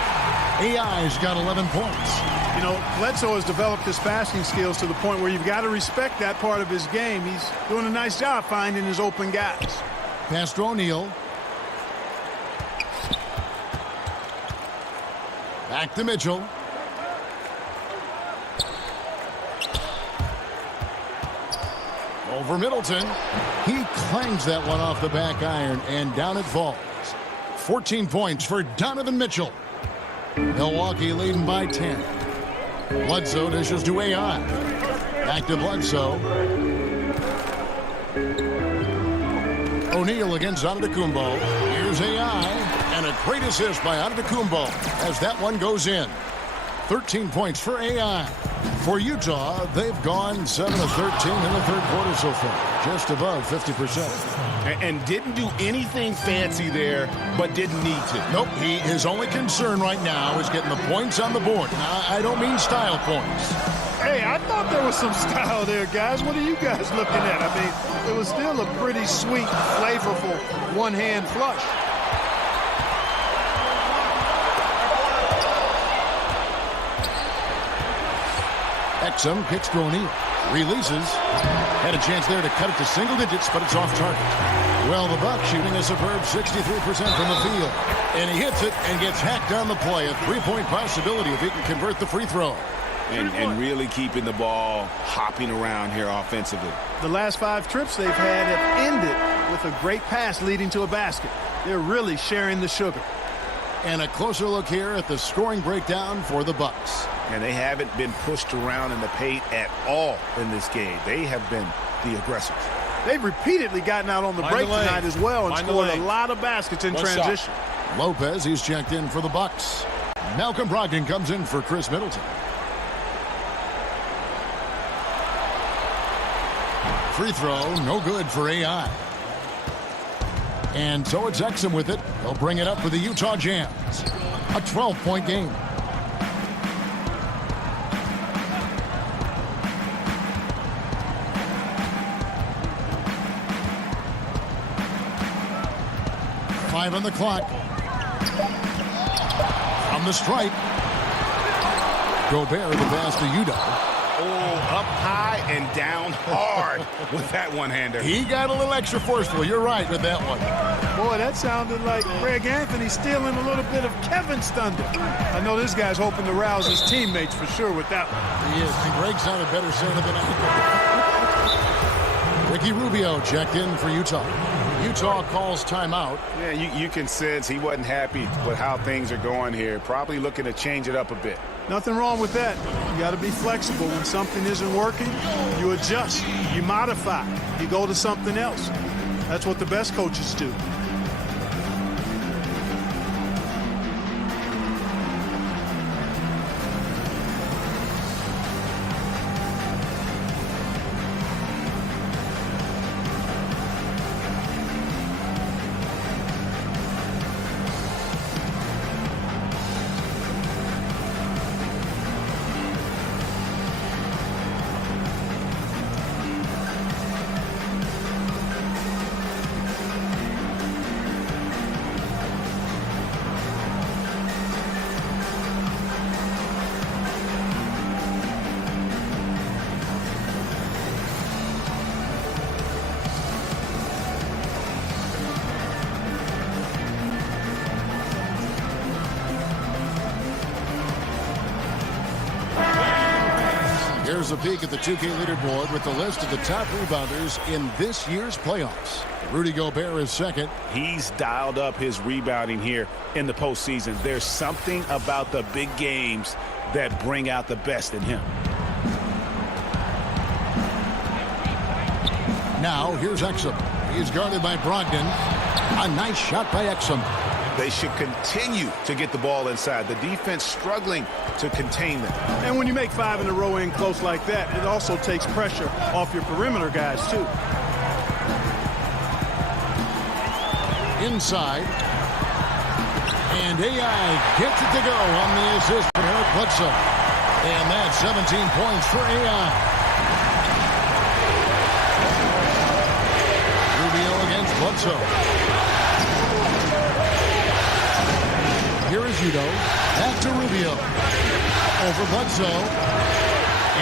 AI's got 11 points. You know, Bledsoe has developed his passing skills to the point where you've got to respect that part of his game. He's doing a nice job finding his open guys. Pass to O'Neal. Back to Mitchell. Over Middleton. He clangs that one off the back iron, and down it falls. 14 points for Donovan Mitchell. Milwaukee leading by 10. Bledsoe dishes to AI. Back to Bledsoe. O'Neal against Antetokounmpo. Here's AI, and a great assist by Antetokounmpo as that one goes in. 13 points for AI. For Utah, they've gone 7 of 13 in the third quarter so far, just above 50%. And didn't do anything fancy there, but didn't need to. Nope, his only concern right now is getting the points on the board. Now, I don't mean style points. Hey, I thought there was some style there, guys. What are you guys looking at? I mean, it was still a pretty sweet, flavorful one-hand flush. Exum kicks to O'Neal. Releases. Had a chance there to cut it to single digits, but it's off target. Well, the Bucks shooting a superb 63% from the field. And he hits it and gets hacked on the play. A three-point possibility if he can convert the free throw. And really keeping the ball hopping around here offensively. The last 5 trips they've had have ended with a great pass leading to a basket. They're really sharing the sugar. And a closer look here at the scoring breakdown for the Bucks. And they haven't been pushed around in the paint at all in this game. They have been the aggressors. They've repeatedly gotten out on the break tonight as well and scored a lot of baskets in transition. Lopez, he's checked in for the Bucks. Malcolm Brogdon comes in for Chris Middleton. Free throw, no good for AI. And so it's Exum with it. They'll bring it up for the Utah Jazz. A 12-point game. Five on the clock. From the stripe. Gobert the pass to Udoh. Oh, up high and down hard with that one-hander. He got a little extra forceful. You're right with that one. Boy, that sounded like Greg Anthony stealing a little bit of Kevin's thunder. I know this guy's hoping to rouse his teammates for sure with that one. He is, and Greg sounded better saying it than I did. Ricky Rubio checked in for Utah. Utah calls timeout. Yeah, you can sense he wasn't happy with how things are going here. Probably looking to change it up a bit. Nothing wrong with that. You got to be flexible. When something isn't working, you adjust, you modify, you go to something else. That's what the best coaches do. Here's a peek at the 2K leaderboard with the list of the top rebounders in this year's playoffs. Rudy Gobert is second. He's dialed up his rebounding here in the postseason. There's something about the big games that bring out the best in him. Now, here's Exum. He's guarded by Brogdon. A nice shot by Exum. They should continue to get the ball inside. The defense struggling to contain them. And when you make 5 in a row in close like that, it also takes pressure off your perimeter guys, too. Inside. And AI gets it to go on the assist from Eric Bledsoe. And that's 17 points for AI. Rubio against Bledsoe. Here is Udo. Back to Rubio. Over Bledsoe.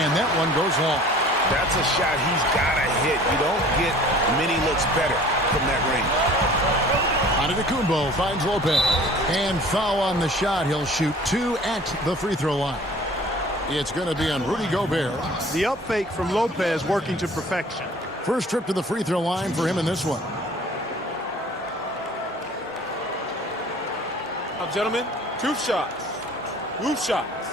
And that one goes long. That's a shot he's got to hit. You don't get many looks better from that range. Antetokounmpo finds Lopez. And foul on the shot. He'll shoot 2 at the free throw line. It's going to be on Rudy Gobert. The up fake from Lopez working to perfection. First trip to the free throw line for him in this one. Now, gentlemen, 2 shots. 2 shots.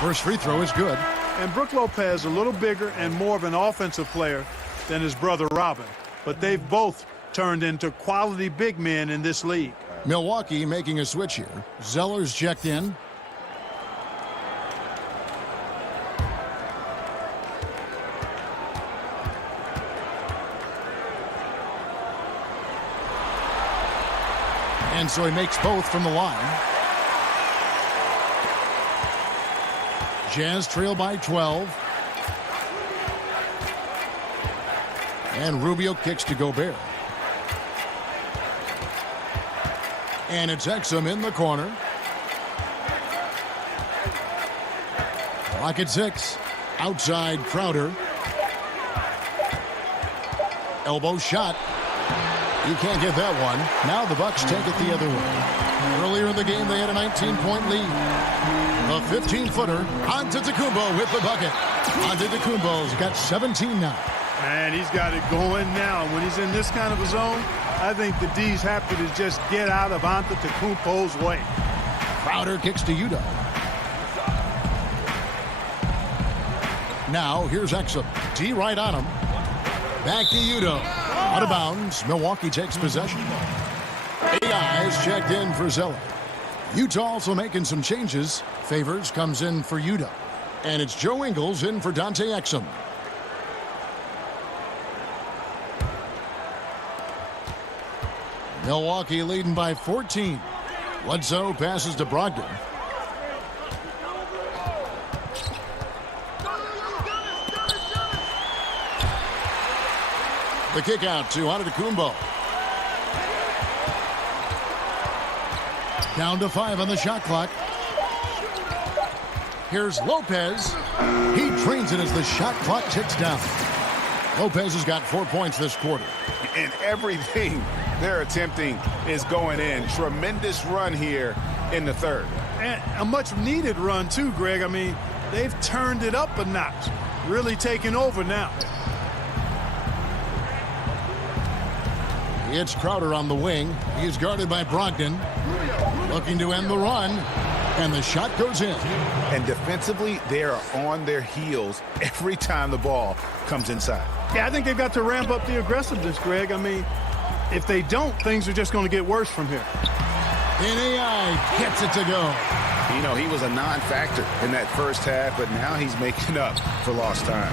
First free throw is good. And Brook Lopez a little bigger and more of an offensive player than his brother Robin. But they've both turned into quality big men in this league. Milwaukee making a switch here. Zeller's checked in. And so he makes both from the line. Jazz trail by 12. And Rubio kicks to Gobert. And it's Exum in the corner. Clock at 6. Outside Crowder. Elbow shot. He can't get that one. Now the Bucks take it the other way. Earlier in the game, they had a 19-point lead. A 15-footer, Antetokounmpo with the bucket. Antetokounmpo's got 17 now. And he's got it going now. When he's in this kind of a zone, I think the D's have to just get out of Antetokounmpo's way. Crowder kicks to Udo. Now here's Exum. D right on him. Back to Udo. Out of bounds. Milwaukee takes possession. AI is checked in for Zeller. Utah also making some changes. Favors comes in for Udo. And it's Joe Ingles in for Dante Exum. Milwaukee leading by 14. Bledsoe passes to Brogdon. The kick out to Antetokounmpo. Down to 5 on the shot clock. Here's Lopez. He drains it as the shot clock ticks down. Lopez has got 4 points this quarter. And everything they're attempting is going in. Tremendous run here in the third. And a much-needed run, too, Greg. I mean, they've turned it up a notch. Really taking over now. It's Crowder on the wing. He's guarded by Brogdon. Looking to end the run. And the shot goes in. And defensively, they are on their heels every time the ball comes inside. Yeah, I think they've got to ramp up the aggressiveness, Greg. I mean, if they don't, things are just going to get worse from here. And AI gets it to go. You know, he was a non-factor in that first half, but now he's making up for lost time.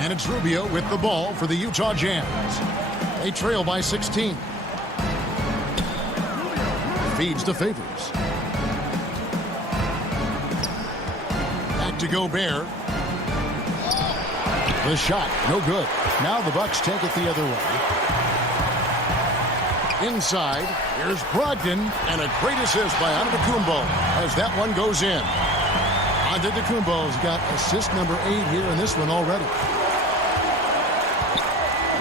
And it's Rubio with the ball for the Utah Jazz. They trail by 16. Feeds to Favors. Back to Gobert. The shot, no good. Now the Bucks take it the other way. Inside, here's Brogdon, and a great assist by Antetokounmpo as that one goes in. Antetokounmpo's got assist number 8 here in this one already.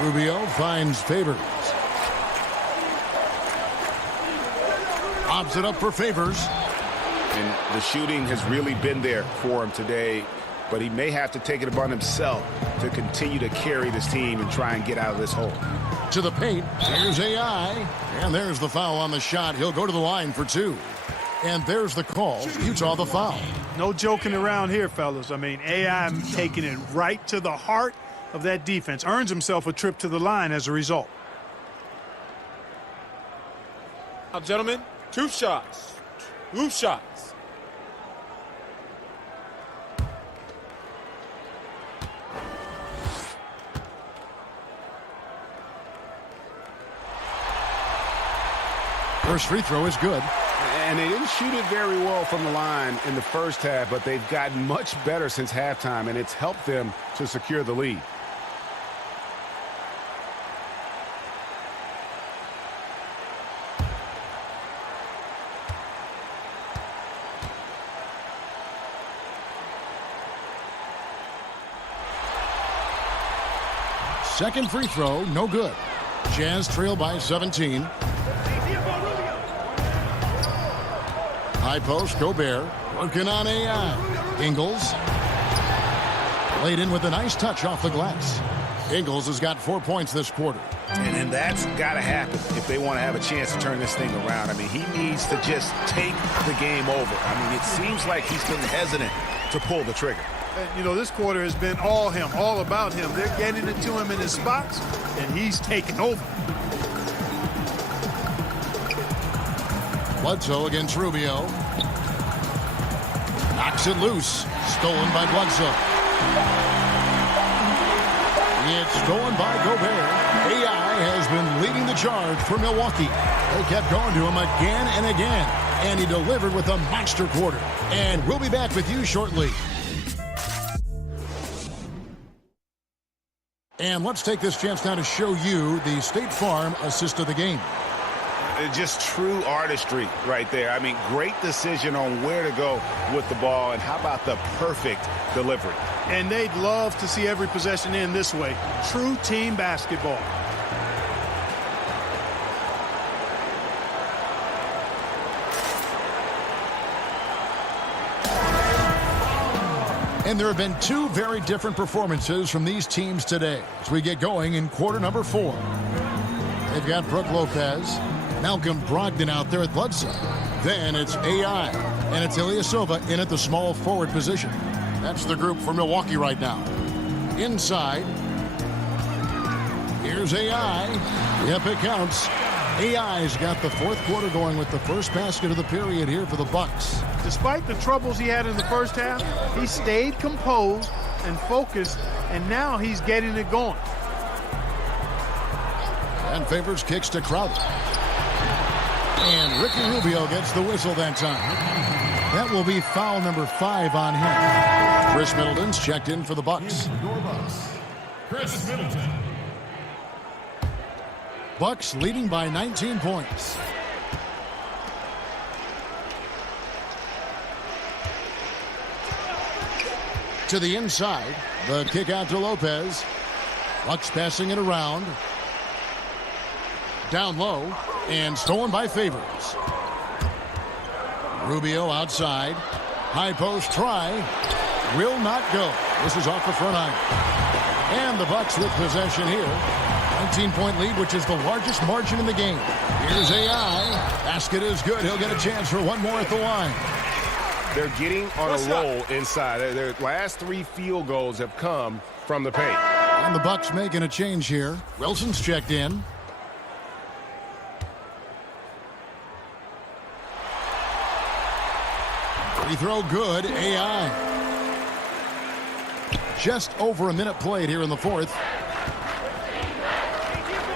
Rubio finds Favors. Lobs it up for Favors. And the shooting has really been there for him today, but he may have to take it upon himself to continue to carry this team and try and get out of this hole. To the paint, here's AI, and there's the foul on the shot. He'll go to the line for 2. And there's the call. Utah the foul. No joking around here, fellas. I mean, AI taking it right to the heart of that defense. Earns himself a trip to the line as a result. Now, gentlemen, 2 shots. 2 shots. First free throw is good. And they didn't shoot it very well from the line in the first half, but they've gotten much better since halftime, and it's helped them to secure the lead. Second free throw, no good. Jazz trail by 17. High post, Gobert, working on AI. Ingles, laid in with a nice touch off the glass. Ingles has got 4 points this quarter. And that's got to happen if they want to have a chance to turn this thing around. I mean, he needs to just take the game over. I mean, it seems like he's been hesitant to pull the trigger. And, you know, this quarter has been all him, all about him. They're getting it to him in his spots, and he's taking over. Bledsoe against Rubio. Knocks it loose. Stolen by Bledsoe. It's stolen by Gobert. AI has been leading the charge for Milwaukee. They kept going to him again and again. And he delivered with a monster quarter. And we'll be back with you shortly. And let's take this chance now to show you the State Farm assist of the game. Just true artistry right there. I mean, great decision on where to go with the ball, and how about the perfect delivery? And they'd love to see every possession end this way. True team basketball. And there have been 2 very different performances from these teams today as we get going in quarter number 4. They've got Brook Lopez, Malcolm Brogdon out there at Bledsoe. Then it's AI, and it's Ilyasova in at the small forward position. That's the group for Milwaukee right now. Inside, here's AI. Yep, it counts. AI's got the fourth quarter going with the first basket of the period here for the Bucks. Despite the troubles he had in the first half, he stayed composed and focused, and now he's getting it going. And Favors kicks to Crowder. And Ricky Rubio gets the whistle that time. That will be foul number 5 on him. Chris Middleton's checked in for the Bucks. Chris Middleton. Bucks leading by 19 points. To the inside, the kick out to Lopez. Bucks passing it around. Down low, and stolen by Favors. Rubio outside. High post try. Will not go. This is off the front iron. And the Bucks with possession here. 19-point lead, which is the largest margin in the game. Here's AI. Basket is good. He'll get a chance for one more at the line. They're getting on a roll inside. Their last 3 field goals have come from the paint. And the Bucks making a change here. Wilson's checked in. Free throw good. AI. Just over a minute played here in the fourth.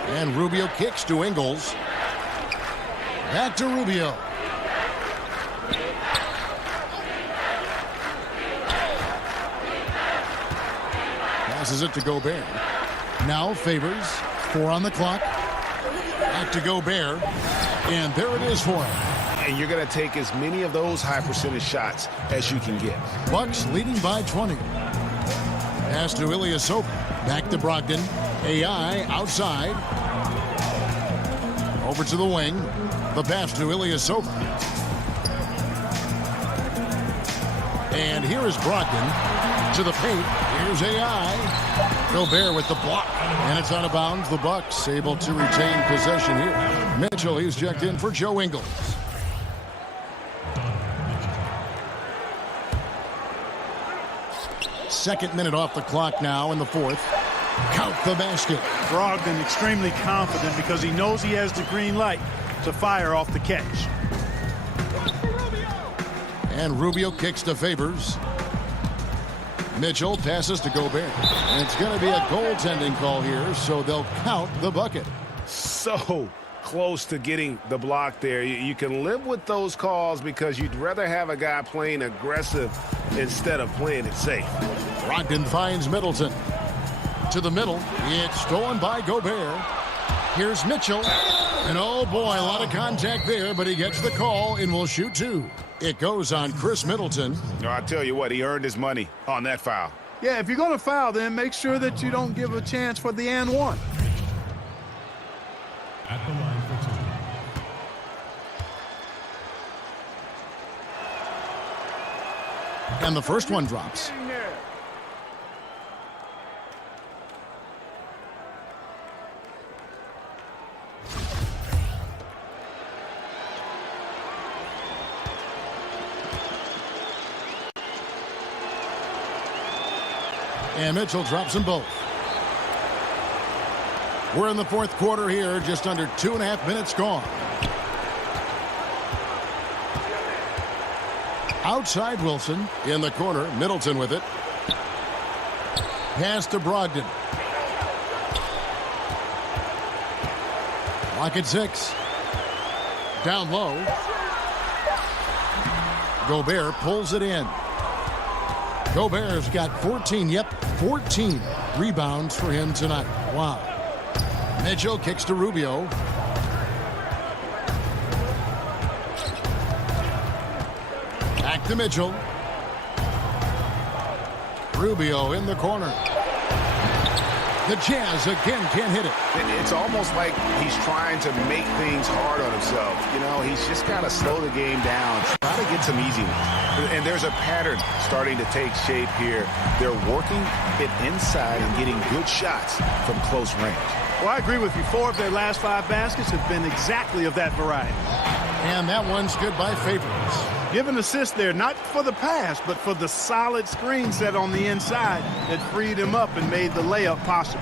And Rubio kicks to Ingles. Back to Rubio. Passes it to Gobert. Now Favors. 4 on the clock. Back to Gobert. And there it is for him. And you're going to take as many of those high percentage shots as you can get. Bucks leading by 20. Pass to Ilyasova. Back to Brogdon. AI outside. Over to the wing. The pass to Ilyasova. And here is Brogdon to the paint. Here's AI. Gobert with the block. And it's out of bounds. The Bucks able to retain possession here. Mitchell, he's checked in for Joe Ingles. 22nd minute off the clock now in the fourth. Count the basket. Brogdon extremely confident because he knows he has the green light to fire off the catch. And Rubio kicks to Favors. Mitchell passes to Gobert. And it's going to be a goaltending call here, so they'll count the bucket. So close to getting the block there. You can live with those calls because you'd rather have a guy playing aggressive instead of playing it safe. Brogdon finds Middleton. To the middle. It's stolen by Gobert. Here's Mitchell. And oh boy, a lot of contact there, but he gets the call and will shoot two. It goes on Chris Middleton. No, I tell you what, he earned his money on that foul. Yeah, if you're going to foul, then make sure that you don't give a chance for the and one. At the line for two. And the first one drops. And Mitchell drops them both. We're in the fourth quarter here, just under 2.5 minutes gone. Outside Wilson, in the corner, Middleton with it. Pass to Brogdon. Clock at 6. Down low. Gobert pulls it in. Gobert's got 14 rebounds for him tonight. Wow. Mitchell kicks to Rubio. Back to Mitchell. Rubio in the corner. The Jazz again can't hit it. It's almost like he's trying to make things hard on himself. You know, he's just got to slow the game down, try to get some easy ones. And there's a pattern starting to take shape here. They're working it inside and getting good shots from close range. Well, I agree with you. 4 of their last 5 baskets have been exactly of that variety. And that one's good by Favors. Give an assist there, not for the pass, but for the solid screen set on the inside that freed him up and made the layup possible.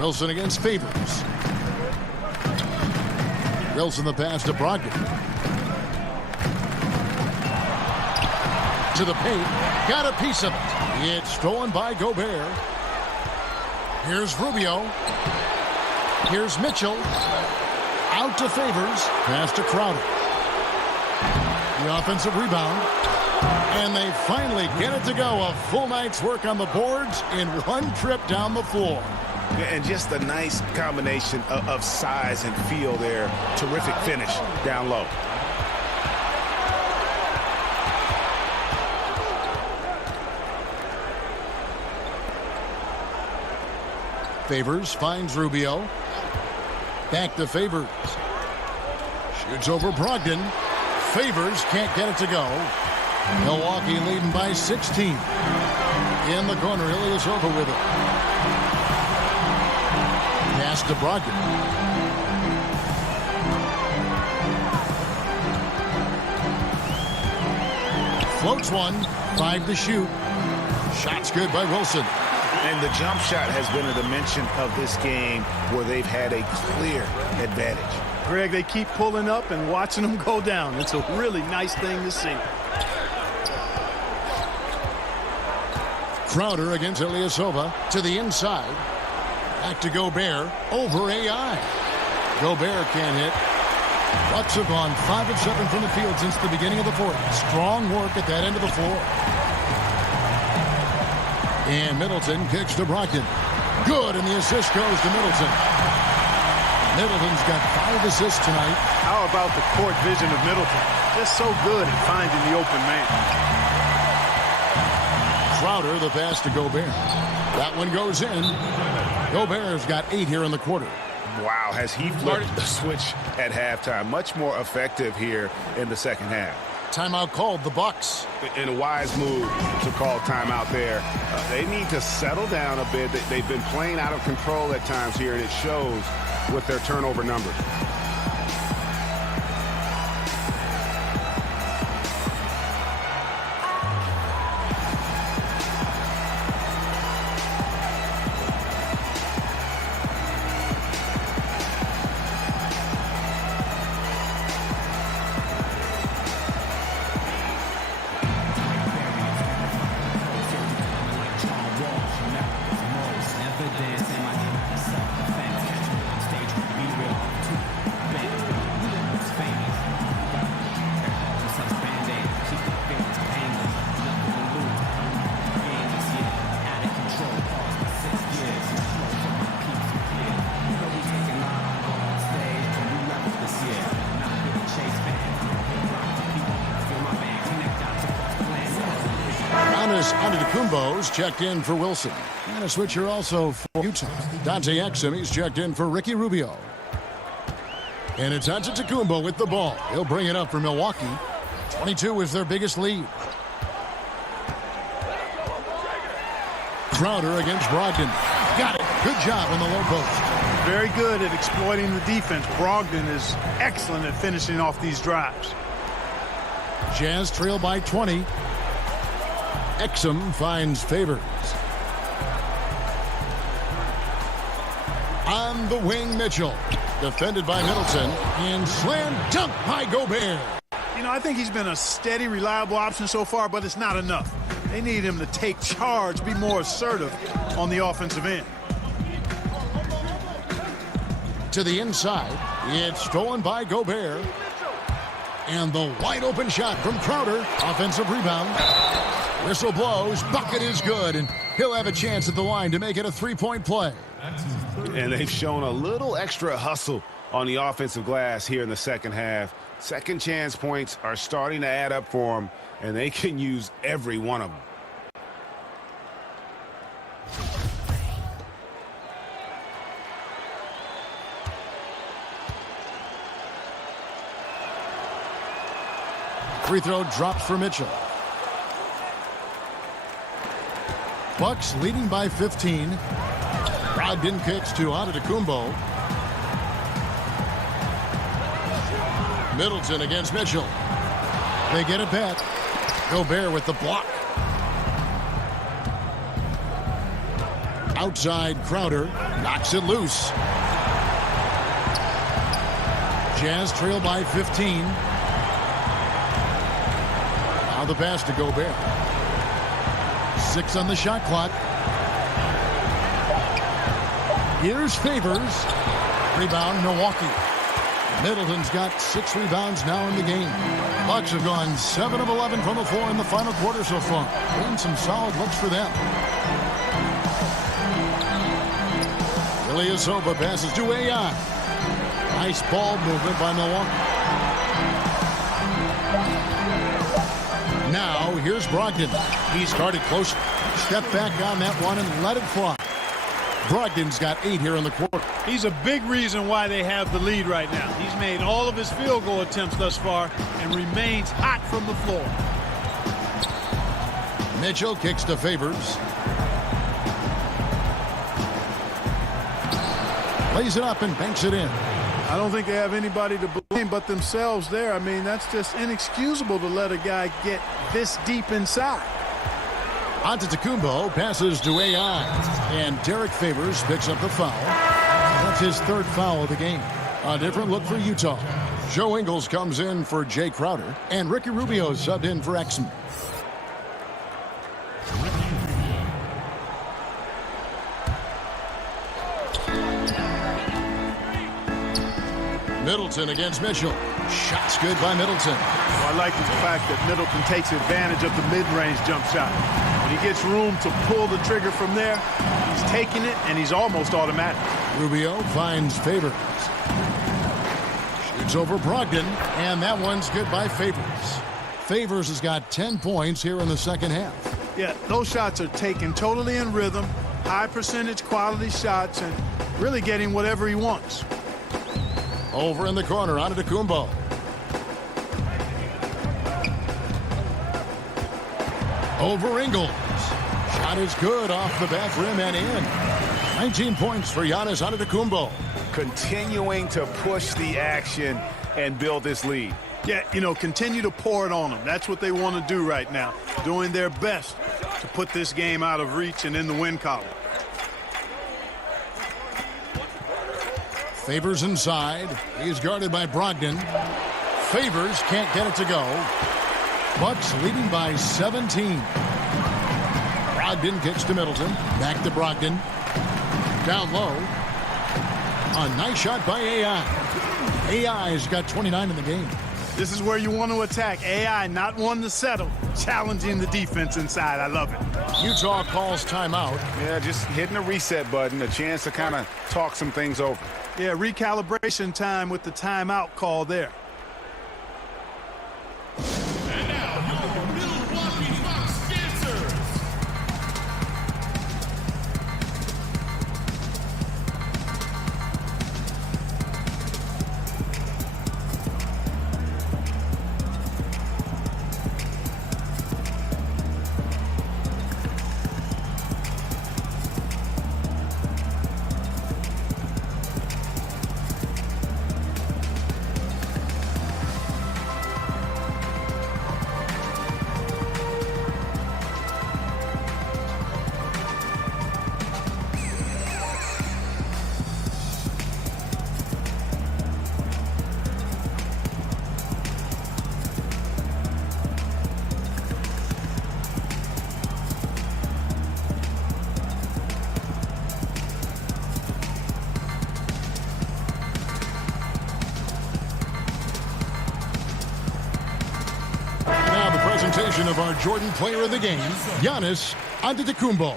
Wilson against Favors. Wilson the pass to Brogdon. To the paint. Got a piece of it. It's stolen by Gobert. Here's Rubio. Here's Mitchell. Out to Favors. Pass to Crowder. The offensive rebound. And they finally get it to go. A full night's work on the boards in one trip down the floor. And just a nice combination of size and feel there. Terrific finish down low. Favors finds Rubio. Back to Favors. Shoots over Brogdon. Favors can't get it to go. Milwaukee leading by 16. In the corner, Ilyasova with it. Pass to Brogdon. Floats one. 5 to shoot. Shot's good by Wilson. And the jump shot has been a dimension of this game where they've had a clear advantage. Greg, they keep pulling up and watching them go down. It's a really nice thing to see. Crowder against Ilyasova to the inside. Back to Gobert over AI. Gobert can't hit. Bucks have gone 5 of 7 from the field since the beginning of the fourth. Strong work at that end of the floor. And Middleton kicks to Brogdon. Good, and the assist goes to Middleton. Middleton's got 5 assists tonight. How about the court vision of Middleton? Just so good at finding the open man. Crowder, the pass to Gobert. That one goes in. Gobert's got 8 here in the quarter. Wow, has he flipped the switch at halftime. Much more effective here in the second half. Timeout called, the Bucks. In a wise move to call timeout there. They need to settle down a bit. They've been playing out of control at times here, and it shows with their turnover numbers. Antetokounmpo's checked in for Wilson. And a switcher also for Utah. Dante Exum, he's checked in for Ricky Rubio. And it's Antetokounmpo with the ball. He'll bring it up for Milwaukee. 22 is their biggest lead. Crowder against Brogdon. Got it. Good job on the low post. Very good at exploiting the defense. Brogdon is excellent at finishing off these drives. Jazz trail by 20. Exum finds Favors. On the wing, Mitchell. Defended by Middleton. And slam dunk by Gobert. You know, I think he's been a steady, reliable option so far, but it's not enough. They need him to take charge, be more assertive on the offensive end. To the inside. It's stolen by Gobert. And the wide open shot from Crowder. Offensive rebound. Whistle blows. Bucket is good. And he'll have a chance at the line to make it a three-point play. And they've shown a little extra hustle on the offensive glass here in the second half. Second chance points are starting to add up for them, and they can use every one of them. Free throw drops for Mitchell. Bucks leading by 15. Brogdon kicks to Antetokounmpo. Middleton against Mitchell. They get it back. Gobert with the block. Outside Crowder knocks it loose. Jazz trail by 15. Now the pass to Gobert. 6 on the shot clock. Here's Favors. Rebound, Milwaukee. Middleton's got 6 rebounds now in the game. Bucks have gone 7 of 11 from the floor in the final quarter so far. Been some solid looks for them. Ilyasova passes to AI. Nice ball movement by Milwaukee. Now, here's Brogdon. He started close. Step back on that one and let it fly. Brogdon's got 8 here in the quarter. He's a big reason why they have the lead right now. He's made all of his field goal attempts thus far and remains hot from the floor. Mitchell kicks to Favors. Lays it up and banks it in. I don't think they have anybody to blame but themselves there. I mean, that's just inexcusable to let a guy get this deep inside. Antetokounmpo passes to AI. And Derek Favors picks up the foul. That's his 3rd foul of the game. A different look for Utah. Joe Ingles comes in for Jay Crowder. And Ricky Rubio subbed in for Exum. Middleton against Mitchell. Shots good by Middleton. Well, I like the fact that Middleton takes advantage of the mid-range jump shot. When he gets room to pull the trigger from there, he's taking it, and he's almost automatic. Rubio finds Favors. Shoots over Brogdon, and that one's good by Favors. Favors has got 10 points here in the second half. Yeah, those shots are taken totally in rhythm, high percentage quality shots, and really getting whatever he wants. Over in the corner, Antetokounmpo. Over Ingles. Shot is good off the back rim and in. 19 points for Giannis Antetokounmpo. Continuing to push the action and build this lead. Yeah, you know, continue to pour it on them. That's what they want to do right now. Doing their best to put this game out of reach and in the win column. Favors inside. He's guarded by Brogdon. Favors can't get it to go. Bucks leading by 17. Brogdon kicks to Middleton. Back to Brogdon. Down low. A nice shot by AI. AI's got 29 in the game. This is where you want to attack. AI not one to settle. Challenging the defense inside. I love it. Utah calls timeout. Yeah, just hitting the reset button, a chance to kind of talk some things over. Yeah, recalibration time with the timeout call there. And now, your Milwaukee Bucks dancers. Of our Jordan player of the game, Giannis Antetokounmpo.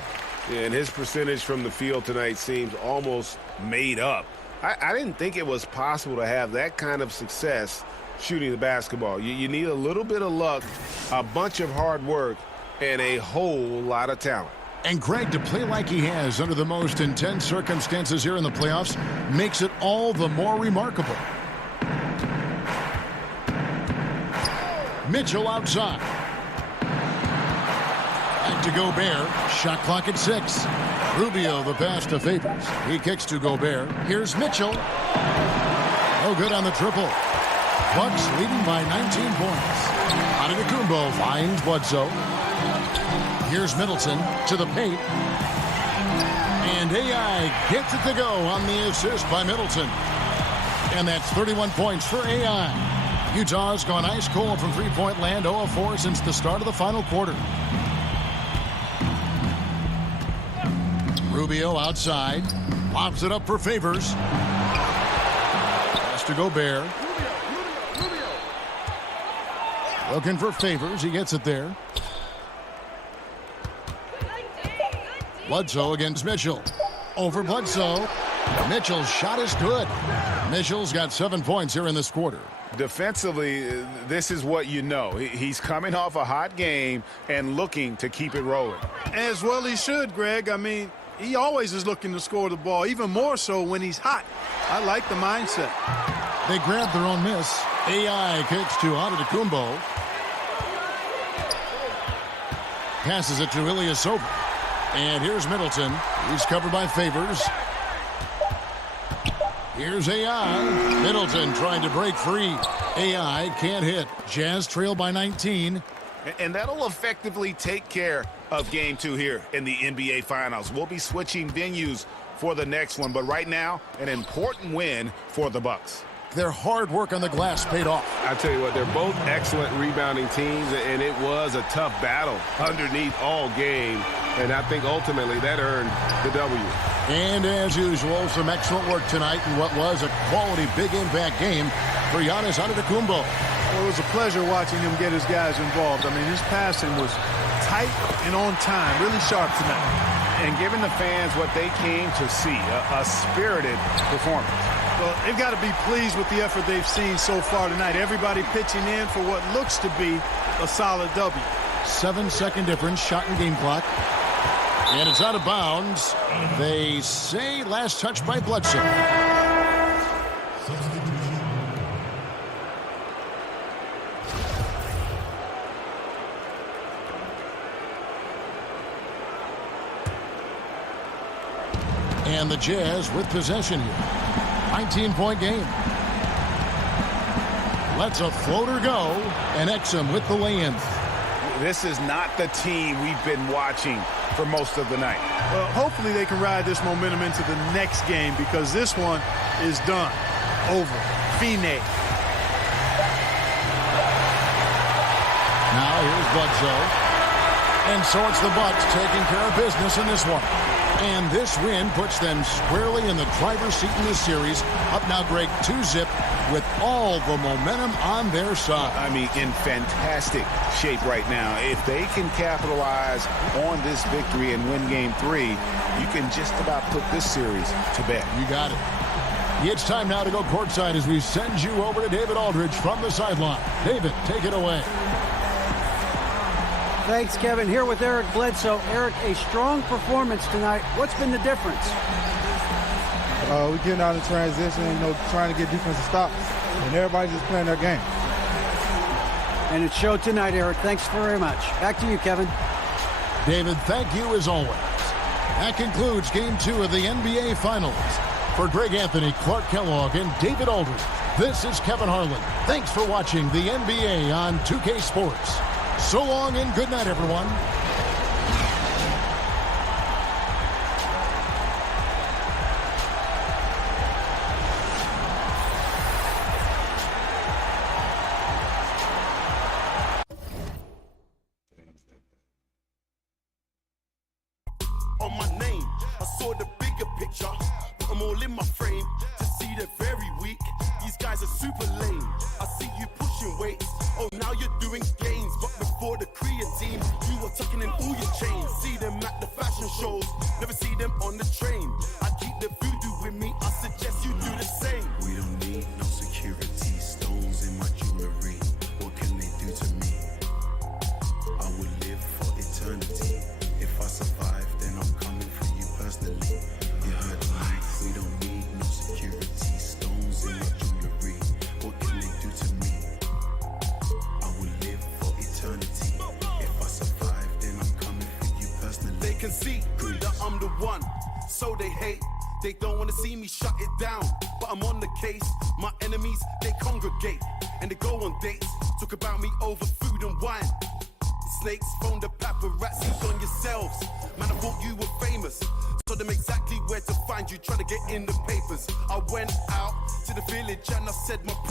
Yeah, and his percentage from the field tonight seems almost made up. I didn't think it was possible to have that kind of success shooting the basketball. You need a little bit of luck, a bunch of hard work, and a whole lot of talent. And Greg, to play like he has under the most intense circumstances here in the playoffs makes it all the more remarkable. Mitchell outside. Back to Gobert. Shot clock at 6. Rubio the pass to Favors. He kicks to Gobert. Here's Mitchell. No good on the triple. Bucks leading by 19 points. Antetokounmpo finds Bledsoe. Here's Middleton to the paint. And AI gets it to go on the assist by Middleton. And that's 31 points for AI. Utah's gone ice cold from three-point land, 0 of 4 since the start of the final quarter. Rubio outside. Lobs it up for Favors. Pass to Gobert. Looking for Favors. He gets it there. Bledsoe against Mitchell. Over Bledsoe. Mitchell's shot is good. Mitchell's got 7 points here in this quarter. Defensively, this is what you know. He's coming off a hot game and looking to keep it rolling. As well he should, Greg. I mean, he always is looking to score the ball, even more so when he's hot. I like the mindset. They grab their own miss. AI kicks to Antetokounmpo. Passes it to Ilyasova. And here's Middleton. He's covered by Favors. Here's AI. Middleton trying to break free. AI can't hit. Jazz trail by 19. And that'll effectively take care of Game 2 here in the NBA Finals. We'll be switching venues for the next one, but right now, an important win for the Bucks. Their hard work on the glass paid off. I tell you what, they're both excellent rebounding teams, and it was a tough battle underneath all game, and I think ultimately that earned the W. And as usual, some excellent work tonight in what was a quality big impact game for Giannis Antetokounmpo. Well, it was a pleasure watching him get his guys involved. I mean, his passing was tight and on time, really sharp tonight. And giving the fans what they came to see, a spirited performance. Well, they've got to be pleased with the effort they've seen so far tonight. Everybody pitching in for what looks to be a solid W. 7-second difference, shot and game clock. And it's out of bounds. They say last touch by Bledsoe. And the Jazz with possession here. 19-point game. Lets a floater go. And Exum with the lay-in. This is not the team we've been watching for most of the night. Well, hopefully they can ride this momentum into the next game because this one is done. Over. Fine. Now here's Bledsoe. And so it's the Bucks taking care of business in this one. And this win puts them squarely in the driver's seat in this series. Up now, Greg, 2-zip with all the momentum on their side. I mean, in fantastic shape right now. If they can capitalize on this victory and win Game 3, you can just about put this series to bed. You got it. It's time now to go courtside as we send you over to David Aldridge from the sideline. David, take it away. Thanks, Kevin. Here with Eric Bledsoe. Eric, a strong performance tonight. What's been the difference? We're getting out in transition, trying to get defensive stops. And everybody's just playing their game. And it showed tonight, Eric. Thanks very much. Back to you, Kevin. David, thank you as always. That concludes Game 2 of the NBA Finals. For Greg Anthony, Clark Kellogg, and David Aldridge, this is Kevin Harlan. Thanks for watching the NBA on 2K Sports. So long and good night, everyone. On my name, I saw the bigger picture. Put them all in my frame to see they're very weak. These guys are super lame. I see you pushing weights. Oh, now you're doing gains. But before the creatine, you were tucking in all your chains. See them at the fashion shows, never see them on the train. I keep the voodoo with me. I suggest you do the same. We don't need no security. Stones in my jewelry. What can they do to me? I will live for eternity. If I survive, then I'm coming for you personally. You heard me, we don't need no security. Stones in my jewelry, what can they do to me? I will live for eternity. If I survive, then I'm coming for you personally. They can see that I'm the one, so they hate. They don't want to see me shut it down, but I'm on the case. My enemies, they congregate, and they go on dates. Talk about me over food and wine. Snakes phone the paparazzi on yourselves. Man, I thought you were famous. Told them exactly where to find you, trying to get in the papers. I went out to the village and I said my